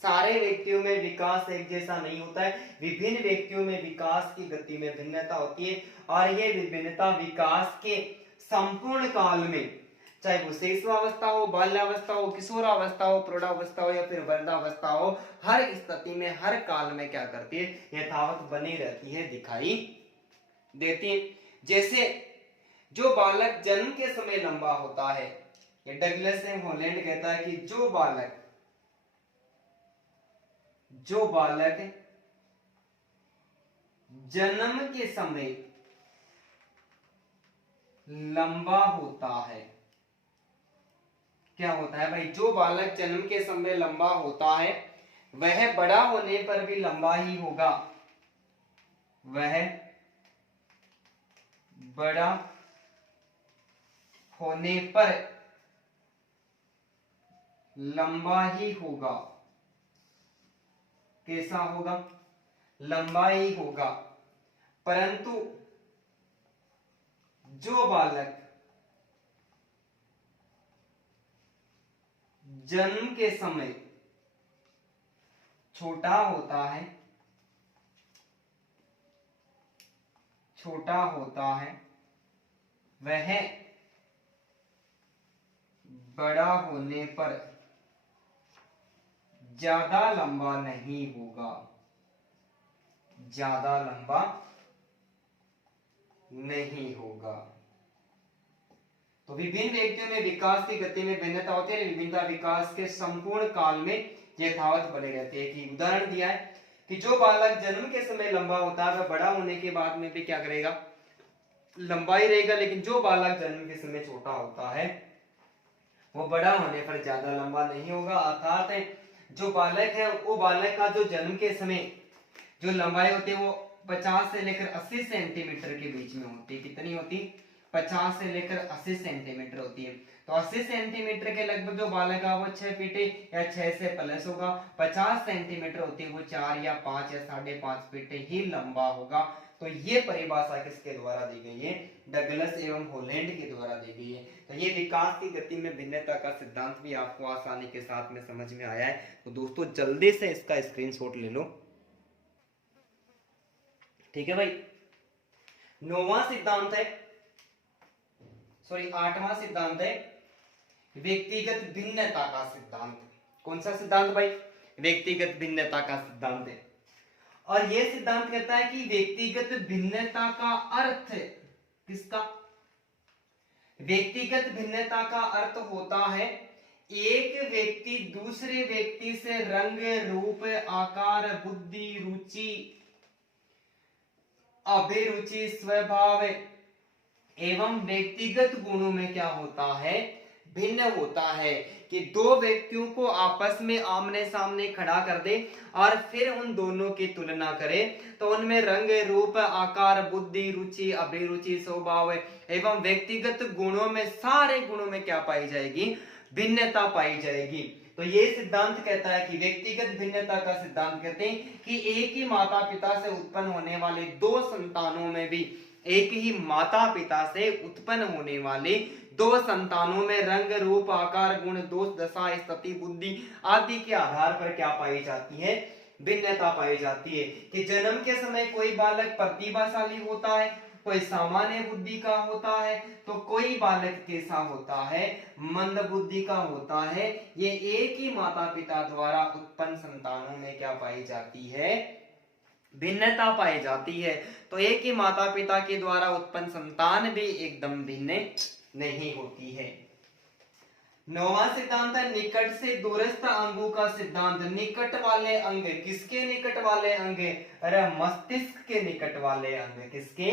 सारे व्यक्तियों में विकास एक जैसा नहीं होता है। विभिन्न व्यक्तियों में विकास की गति में भिन्नता होती है और ये विभिन्नता विकास के संपूर्ण काल में, चाहे वो शिशुअवस्था हो, बाल्यावस्था हो, किशोरावस्था हो, प्रौढ़ावस्था हो या फिर वृद्धावस्था हो, हर स्थिति में, हर काल में क्या करती है, यथावत बनी रहती है, दिखाई देती है। जैसे जो बालक जन्म के समय लंबा होता है, ये डगलस एंड हॉलैंड कहता है कि जो बालक जन्म के समय लंबा होता है, क्या होता है भाई, जो बालक जन्म के समय लंबा होता है वह बड़ा होने पर भी लंबा ही होगा, वह बड़ा होने पर लंबा ही होगा। कैसा होगा, लंबा ही होगा। परंतु जो बालक जन्म के समय छोटा होता है, छोटा होता है, वह बड़ा होने पर ज्यादा लंबा नहीं होगा, ज्यादा लंबा नहीं होगा। तो विभिन्न व्यक्तियों में विकास की गति में भिन्नता होती है, विभिन्नता विकास के संपूर्ण काल में यथावत बने रहते हैं। कि उदाहरण दिया है कि जो बालक जन्म के समय लंबा होता है वह बड़ा होने के बाद में भी क्या करेगा, लंबा ही रहेगा। लेकिन जो बालक जन्म के समय छोटा होता है वो बड़ा होने पर ज्यादा लंबा नहीं होगा। अर्थात जो बालक है वो बालक का जो जन्म के समय जो लंबाई होती है वो 50 से लेकर 80 सेंटीमीटर के बीच में होती है। कितनी होती, 50 से लेकर 80 सेंटीमीटर होती है। तो 80 सेंटीमीटर के लगभग जो बालक है वो 6 फीट या 6 से प्लस होगा। 50 सेंटीमीटर होती है वो 4 या 5 या 5.5 फीट ही लंबा होगा। तो ये परिभाषा किसके द्वारा दी गई है, डगलस एवं हॉलैंड के द्वारा दी गई है। तो ये विकास की गति में भिन्नता का सिद्धांत भी आपको आसानी के साथ में समझ में आया है। तो दोस्तों जल्दी से इसका स्क्रीनशॉट ले लो, ठीक है भाई। 9वां सिद्धांत है, सॉरी 8वां सिद्धांत है व्यक्तिगत भिन्नता का सिद्धांत। कौन सा सिद्धांत भाई, व्यक्तिगत भिन्नता का सिद्धांत है। और यह सिद्धांत कहता है कि व्यक्तिगत भिन्नता का अर्थ, किसका, व्यक्तिगत भिन्नता का अर्थ होता है एक व्यक्ति दूसरे व्यक्ति से रंग, रूप, आकार, बुद्धि, रुचि, अभिरुचि, स्वभाव एवं व्यक्तिगत गुणों में क्या होता है, भिन्न होता है। कि दो व्यक्तियों को आपस में आमने सामने खड़ा कर दे और फिर उन दोनों की तुलना करे तो उनमें रंग, रूप, आकार, बुद्धि, रुचि, अभिरुचि, स्वभाव एवं व्यक्तिगत गुणों में, सारे गुणों में क्या पाई जाएगी, भिन्नता पाई जाएगी। तो ये सिद्धांत कहता है कि व्यक्तिगत भिन्नता का सिद्धांत कहते हैं कि एक ही माता पिता से उत्पन्न होने वाले दो संतानों में भी, एक ही माता पिता से उत्पन्न होने वाले दो संतानों में रंग, रूप, आकार, गुण, दोष, दशा, स्थिति, बुद्धि आदि के आधार पर क्या पाई जाती है, भिन्नता पाई जाती है। कि जन्म के समय कोई बालक प्रतिभाशाली होता है, कोई सामान्य बुद्धि का होता है, तो कोई बालक कैसा होता है, मंद बुद्धि का होता है। ये एक ही माता पिता द्वारा उत्पन्न संतानों में क्या पाई जाती है, भिन्नता पाई जाती है। तो एक ही माता पिता के द्वारा उत्पन्न संतान भी एकदम भिन्न नहीं होती है। नौवां सिद्धांत है निकट से दूरस्थ अंगों का सिद्धांत। निकट वाले अंग, किसके निकट वाले अंग? अरे मस्तिष्क के निकट वाले अंग। किसके?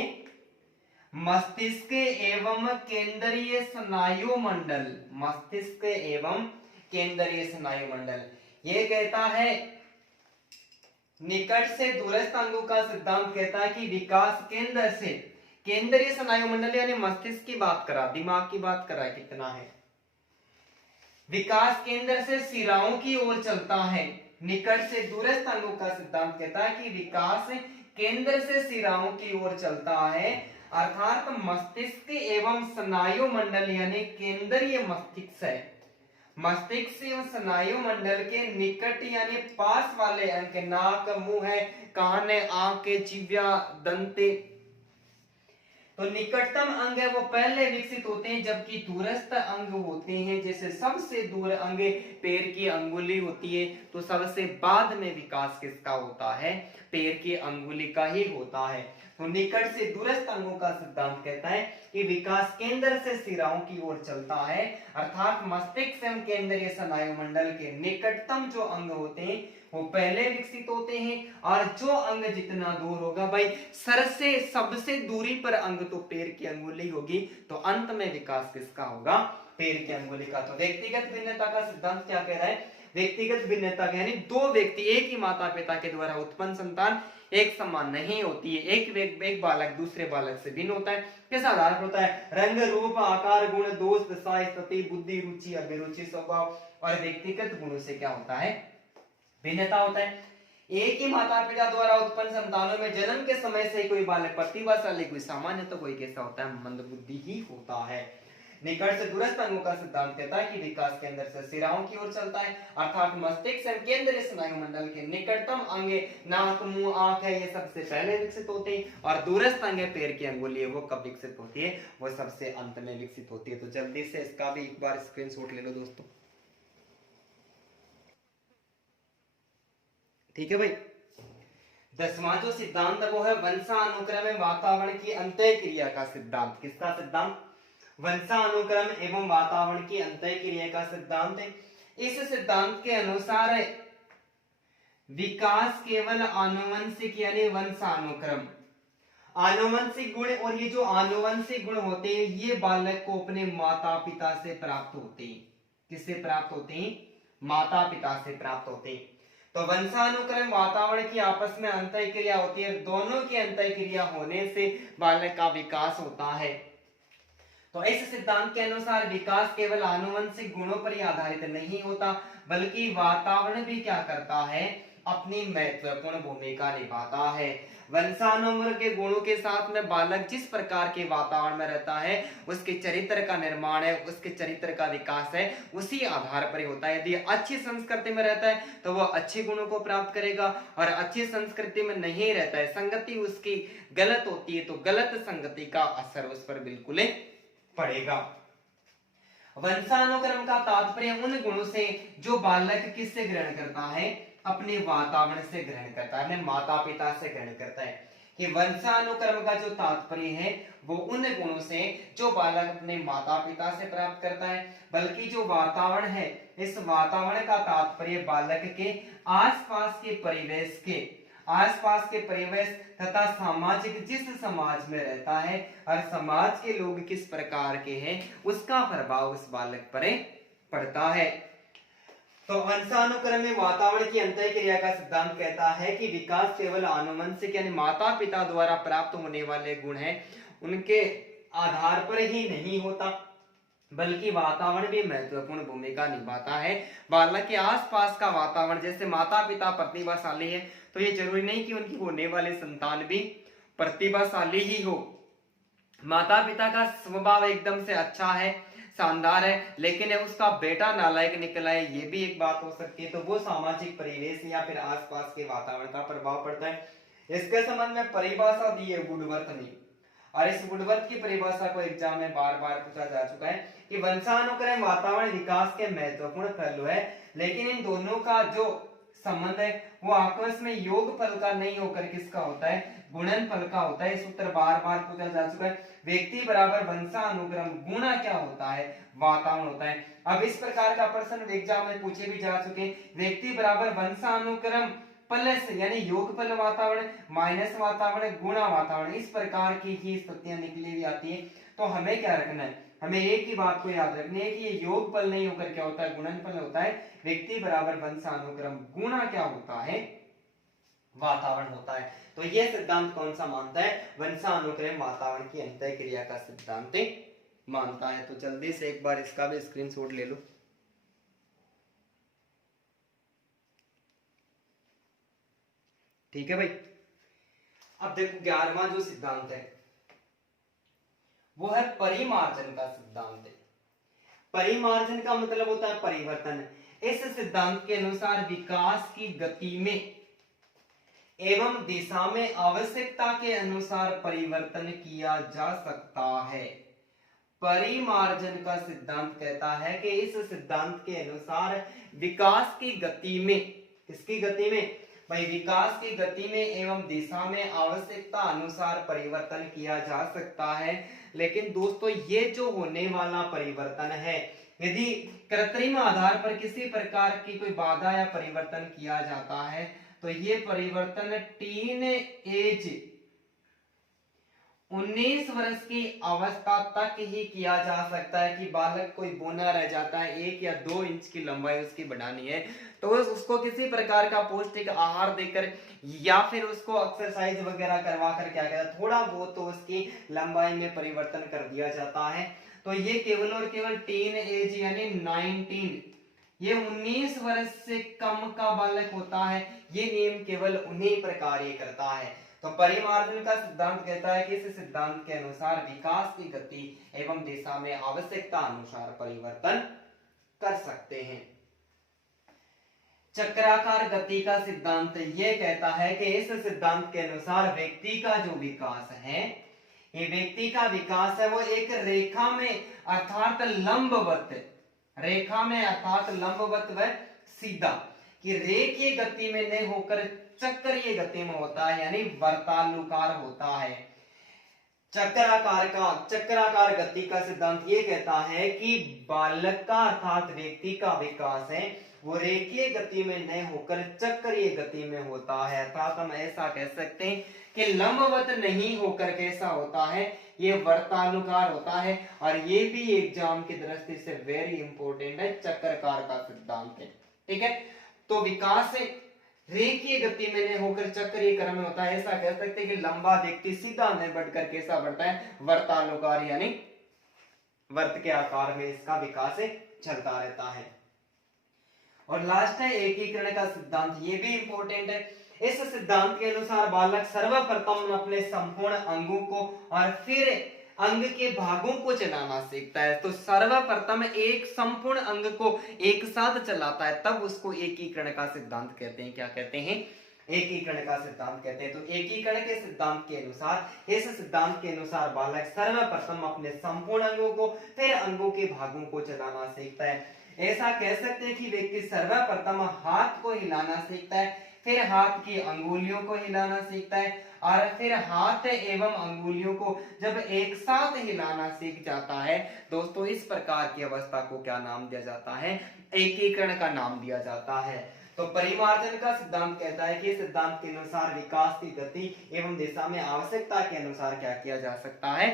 मस्तिष्क एवं केंद्रीय स्नायु मंडल। मस्तिष्क एवं केंद्रीय स्नायु मंडल ये कहता है, निकट से दूरस्थ अंगों का सिद्धांत कहता है कि विकास केंद्र से, केंद्रीय स्नायु मंडल यानी मस्तिष्क की बात करा, दिमाग की बात करा कितना है, विकास केंद्र से सिराओं की ओर चलता है। निकट से दूरस्थ अंगों का सिद्धांत कहता है कि विकास केंद्र से सिराओं की ओर चलता है, अर्थात मस्तिष्क एवं स्नायु मंडल यानी केंद्रीय मस्तिष्क है। मस्तिष्क एवं स्नायु मंडल के निकट यानी पास वाले अंग, नाक, मुंह है, कान है, आंख है, जिह्वा, दंत, तो निकटतम अंग है वो पहले विकसित होते हैं, जबकि दूरस्थ अंग होते हैं, जैसे सबसे दूर अंग पैर की अंगुली होती है, तो सबसे बाद में विकास किसका होता है? पैर की अंगुली का ही होता है। तो निकट से दूरस्थ अंगों का सिद्धांत कहता है कि विकास केंद्र से सिराओं की ओर चलता है, अर्थात मस्तिष्क एवं केंद्रीय स्नायु मंडल के निकटतम जो अंग होते हैं वो पहले विकसित होते हैं, और जो अंग जितना दूर होगा भाई, सर से सबसे दूरी पर अंग तो पैर की अंगुली होगी, तो अंत में विकास किसका होगा? पैर की अंगुली का। तो व्यक्तिगत भिन्नता का सिद्धांत क्या कह रहा है? व्यक्तिगत भिन्नता यानी दो व्यक्ति एक ही माता पिता के द्वारा उत्पन्न संतान एक समान नहीं होती है, एक बालक दूसरे बालक से भिन्न होता है। किस आधार पर होता है? रंग, रूप, आकार, गुण, दोष, दशा, स्थिति, बुद्धि, रुचि, अभिरुचि, स्वभाव और व्यक्तिगत गुणों से क्या होता है? भिन्नता होता है। एक ही माता पिता द्वारा उत्पन्न संतानों में जन्म के समय से कोई बालक प्रतिभाशाली, कोई सामान्य, तो कोई कैसा होता है? मंदबुद्धि ही होता है। निकट से दूरस्थ अंगों का सिद्धांत कहता है कि विकास के अंदर से सिराओं की ओर चलता है, अर्थात मस्तिष्क एवं केंद्रीय स्नायु मंडल के निकटतम अंग नाक, मुंह, आंख है, ये सबसे पहले विकसित होते हैं, और दूरस्थ अंग पैर की अंगुली है, वो कब विकसित होती है? वो सबसे अंत में विकसित होती है। तो जल्दी से इसका भी एक बार स्क्रीनशॉट ले लो दोस्तों, ठीक है भाई। 10वां जो सिद्धांत है वो है वंशानुक्रम एवं वातावरण की अंतः क्रिया का सिद्धांत। किसका सिद्धांत? वंशानुक्रम एवं वातावरण की अंतः क्रिया का सिद्धांत है। इस सिद्धांत के अनुसार विकास केवल आनुवंशिक यानी वंशानुक्रम, आनुवंशिक गुण, और ये जो आनुवंशिक गुण होते हैं ये बालक को अपने माता पिता से प्राप्त होते हैं। किससे प्राप्त होते हैं? माता पिता से प्राप्त होते हैं। तो वंशानुक्रम वातावरण की आपस में अंतः क्रिया होती है, दोनों की अंतः क्रिया होने से बालक का विकास होता है। तो इस सिद्धांत के अनुसार विकास केवल आनुवंशिक गुणों पर ही आधारित नहीं होता, बल्कि वातावरण भी क्या करता है? अपनी महत्वपूर्ण भूमिका निभाता है। वंशानुक्रम के गुणों के साथ में बालक जिस प्रकार के वातावरण में रहता है, उसके चरित्र का निर्माण है, उसके चरित्र का विकास है, उसी आधार पर ही होता है। यदि अच्छी संस्कृति में रहता है तो वह अच्छे गुणों को प्राप्त करेगा, और अच्छी संस्कृति में नहीं रहता है, संगति उसकी गलत होती है, तो गलत संगति का असर उस पर बिल्कुल पड़ेगा। वंशानुक्रम का तात्पर्य उन गुणों से जो बालक किससे ग्रहण करता है? अपने वातावरण से ग्रहण करता है, अपने माता पिता से ग्रहण करता है। कि वंशानुक्रम का जो तात्पर्य है वो उन गुणों से जो बालक अपने माता पिता से प्राप्त करता है, बल्कि जो वातावरण है, इस वातावरण का तात्पर्य बालक के आसपास के परिवेश के, आसपास के परिवेश तथा सामाजिक, जिस समाज में रहता है और समाज के लोग किस प्रकार के हैं, उसका प्रभाव उस बालक पर पड़ता है। तो वंशानुक्रम में वातावरण की अंतःक्रिया का सिद्धांत कहता है कि विकास केवल आनुवंशिक यानी माता पिता द्वारा प्राप्त होने वाले गुण हैं उनके आधार पर ही नहीं होता, बल्कि वातावरण भी महत्वपूर्ण भूमिका निभाता है। बालक के आसपास का वातावरण, जैसे माता पिता प्रतिभाशाली है तो ये जरूरी नहीं कि उनकी होने वाले संतान भी प्रतिभाशाली ही हो। माता पिता का स्वभाव एकदम से अच्छा है, शानदार है, लेकिन उसका बेटा नालायक निकला है, ये भी एक बात हो सकती है। तो वो सामाजिक परिवेश या फिर आसपास के वातावरण का प्रभाव पड़ता है। इसके संबंध में परिभाषा दी है वुडवर्थ ने, और इस वुडवर्थ की परिभाषा को एग्जाम में बार बार पूछा जा चुका है कि वंशानुक्रम वातावरण विकास के महत्वपूर्ण पहलू है, लेकिन इन दोनों का जो संबंध है वो आपस में योगफल का नहीं होकर किसका होता है, गुणनफल का होता है। इस सूत्र बार बार पूछा जा चुका है। व्यक्ति बराबर वंशानुक्रम गुणा क्या होता है, वातावरण होता है। अब इस प्रकार का प्रश्न एग्जाम में पूछे भी जा चुके हैं। व्यक्ति बराबर वंशानुक्रम प्लस यानी योगफल वातावरण माइनस वातावरण गुणा वातावरण, इस प्रकार की ही स्थितियां निकली हुई आती है। तो हमें क्या रखना है, हमें एक ही बात को याद रखनी है कि ये योगफल नहीं होकर क्या होता है, गुणनफल होता है। व्यक्ति बराबर वंशानुक्रम गुणा क्या होता है, वातावरण होता है। तो यह सिद्धांत कौन सा मानता है, वंशानुक्रम वातावरण की अंतः क्रिया का सिद्धांत मानता है। तो जल्दी से एक बार इसका भी स्क्रीनशॉट ले लो। ठीक है भाई। अब देखो 11वां जो सिद्धांत है वो है परिमार्जन का सिद्धांत है। परिमार्जन का मतलब होता है परिवर्तन। इस सिद्धांत के अनुसार विकास की गति में एवं दिशा में आवश्यकता के अनुसार परिवर्तन किया जा सकता है। परिमार्जन का सिद्धांत कहता है कि इस सिद्धांत के अनुसार विकास की गति में, किसकी गति में भाई, विकास की गति में एवं दिशा में आवश्यकता अनुसार परिवर्तन किया जा सकता है। लेकिन दोस्तों ये जो होने वाला परिवर्तन है, यदि कृत्रिम आधार पर किसी प्रकार की कोई बाधा या परिवर्तन किया जाता है तो ये परिवर्तन टीन एज 19 वर्ष की अवस्था तक ही किया जा सकता है। कि बालक कोई बोना रह जाता है, 1 या 2 इंच की लंबाई उसकी बढ़ानी है, तो उसको किसी प्रकार का पौष्टिक आहार देकर या फिर उसको एक्सरसाइज वगैरह करवा कर क्या कहता है, थोड़ा बहुत तो उसकी लंबाई में परिवर्तन कर दिया जाता है। तो ये केवल और केवल टीन एज यानी 19, ये 19 वर्ष से कम का बालक होता है। ये नियम केवल उन्हीं प्रकार ये करता है। तो परिमार्जन का सिद्धांत कहता है कि इस सिद्धांत के अनुसार विकास की गति एवं दिशा में आवश्यकता अनुसार परिवर्तन कर सकते हैं। चक्राकार गति का सिद्धांत यह कहता है कि इस सिद्धांत के अनुसार व्यक्ति का जो विकास है, ये व्यक्ति का विकास है वो एक रेखा में अर्थात लंबवत, रेखा में अर्थात लंबवत व सीधा, कि रेखीय गति में नहीं होकर चक्रीय गति में होता है, यानी वर्तानुकार होता है। चक्राकार गति का सिद्धांत ये कहता है कि बालक का अर्थात व्यक्ति का विकास है वो रेखीय गति में नहीं होकर चक्रीय गति में होता है। अर्थात हम ऐसा कह सकते हैं कि लंबवत नहीं होकर कैसा होता है, ये वर्तानुकार होता है। और ये भी एग्जाम की दृष्टि से वेरी इंपॉर्टेंट है, चक्राकार का सिद्धांत है। ठीक है, तो विकास रेखीय गति में नहीं होकर चक्रीय क्रम में होता है। ऐसा कह सकते हैं कि लंबा व्यक्ति सीधा नहीं बढ़कर कैसा बढ़ता है, वर्तानुकार, यानी वर्त के आकार में इसका विकास चलता रहता है। और लास्ट है एकीकरण का सिद्धांत, ये भी इंपॉर्टेंट है। इस सिद्धांत के अनुसार बालक सर्वप्रथम अपने संपूर्ण अंगों को और फिर अंग के भागों को चलाना सीखता है। तो सर्वप्रथम एक संपूर्ण अंग को एक साथ चलाता है, तब उसको एकीकरण का सिद्धांत कहते हैं। क्या कहते हैं, एकीकरण का सिद्धांत कहते हैं। तो एकीकरण के सिद्धांत के अनुसार, इस सिद्धांत के अनुसार बालक सर्वप्रथम अपने संपूर्ण अंगों को फिर अंगों के भागों को चलाना सीखता है। ऐसा कह सकते हैं कि व्यक्ति सर्वप्रथम हाथ को हिलाना सीखता है, फिर हाथ की अंगुलियों को हिलाना सीखता है, और फिर हाथ एवं अंगुलियों को जब एक साथ हिलाना सीख जाता है दोस्तों, इस प्रकार की अवस्था को क्या नाम दिया जाता है, एकीकरण का नाम दिया जाता है। तो परिमार्जन का सिद्धांत कहता है कि सिद्धांत के अनुसार विकास की गति एवं दिशा में आवश्यकता के अनुसार क्या किया जा सकता है,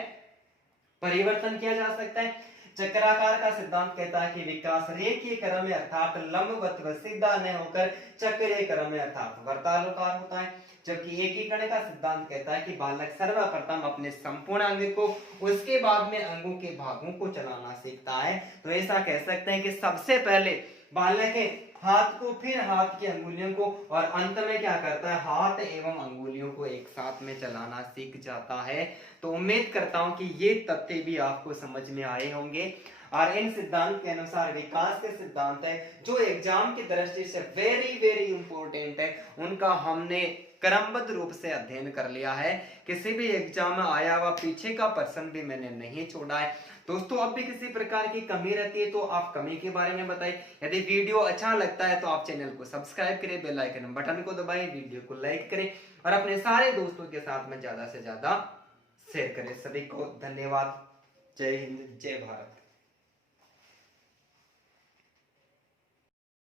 परिवर्तन किया जा सकता है। चक्राकार का सिद्धांत कहता है कि विकास रेखीय क्रम में अर्थात लंबवत व सीधा नहीं होकर चक्रीय क्रम में अर्थात वर्तानुकार होता है। जबकि एकीकरण का सिद्धांत कहता है कि बालक सर्वप्रथम अपने संपूर्ण अंग को उसके बाद में अंगों के भागों को चलाना सीखता है। तो ऐसा कह सकते हैं कि सबसे पहले बालक हाथ को फिर हाथ की अंगुलियों को और अंत में क्या करता है, हाथ एवं अंगुलियों को एक साथ में चलाना सीख जाता है। तो उम्मीद करता हूं कि ये तथ्य भी आपको समझ में आए होंगे। और इन सिद्धांत के अनुसार विकास के सिद्धांत है जो एग्जाम की दृष्टि से वेरी वेरी इंपॉर्टेंट है, उनका हमने क्रमबद्ध रूप से अध्ययन कर लिया है। किसी भी एग्जाम में आया हुआ पीछे का प्रश्न भी मैंने नहीं छोड़ा है। दोस्तों अब भी किसी प्रकार की कमी रहती है तो आप कमी के बारे में बताइए। यदि वीडियो अच्छा लगता है तो आप चैनल को सब्सक्राइब करें, बेल आइकन बटन को दबाएं, वीडियो को लाइक करें और अपने सारे दोस्तों के साथ में ज्यादा से ज्यादा शेयर करें। सभी को धन्यवाद। जय हिंद, जय भारत।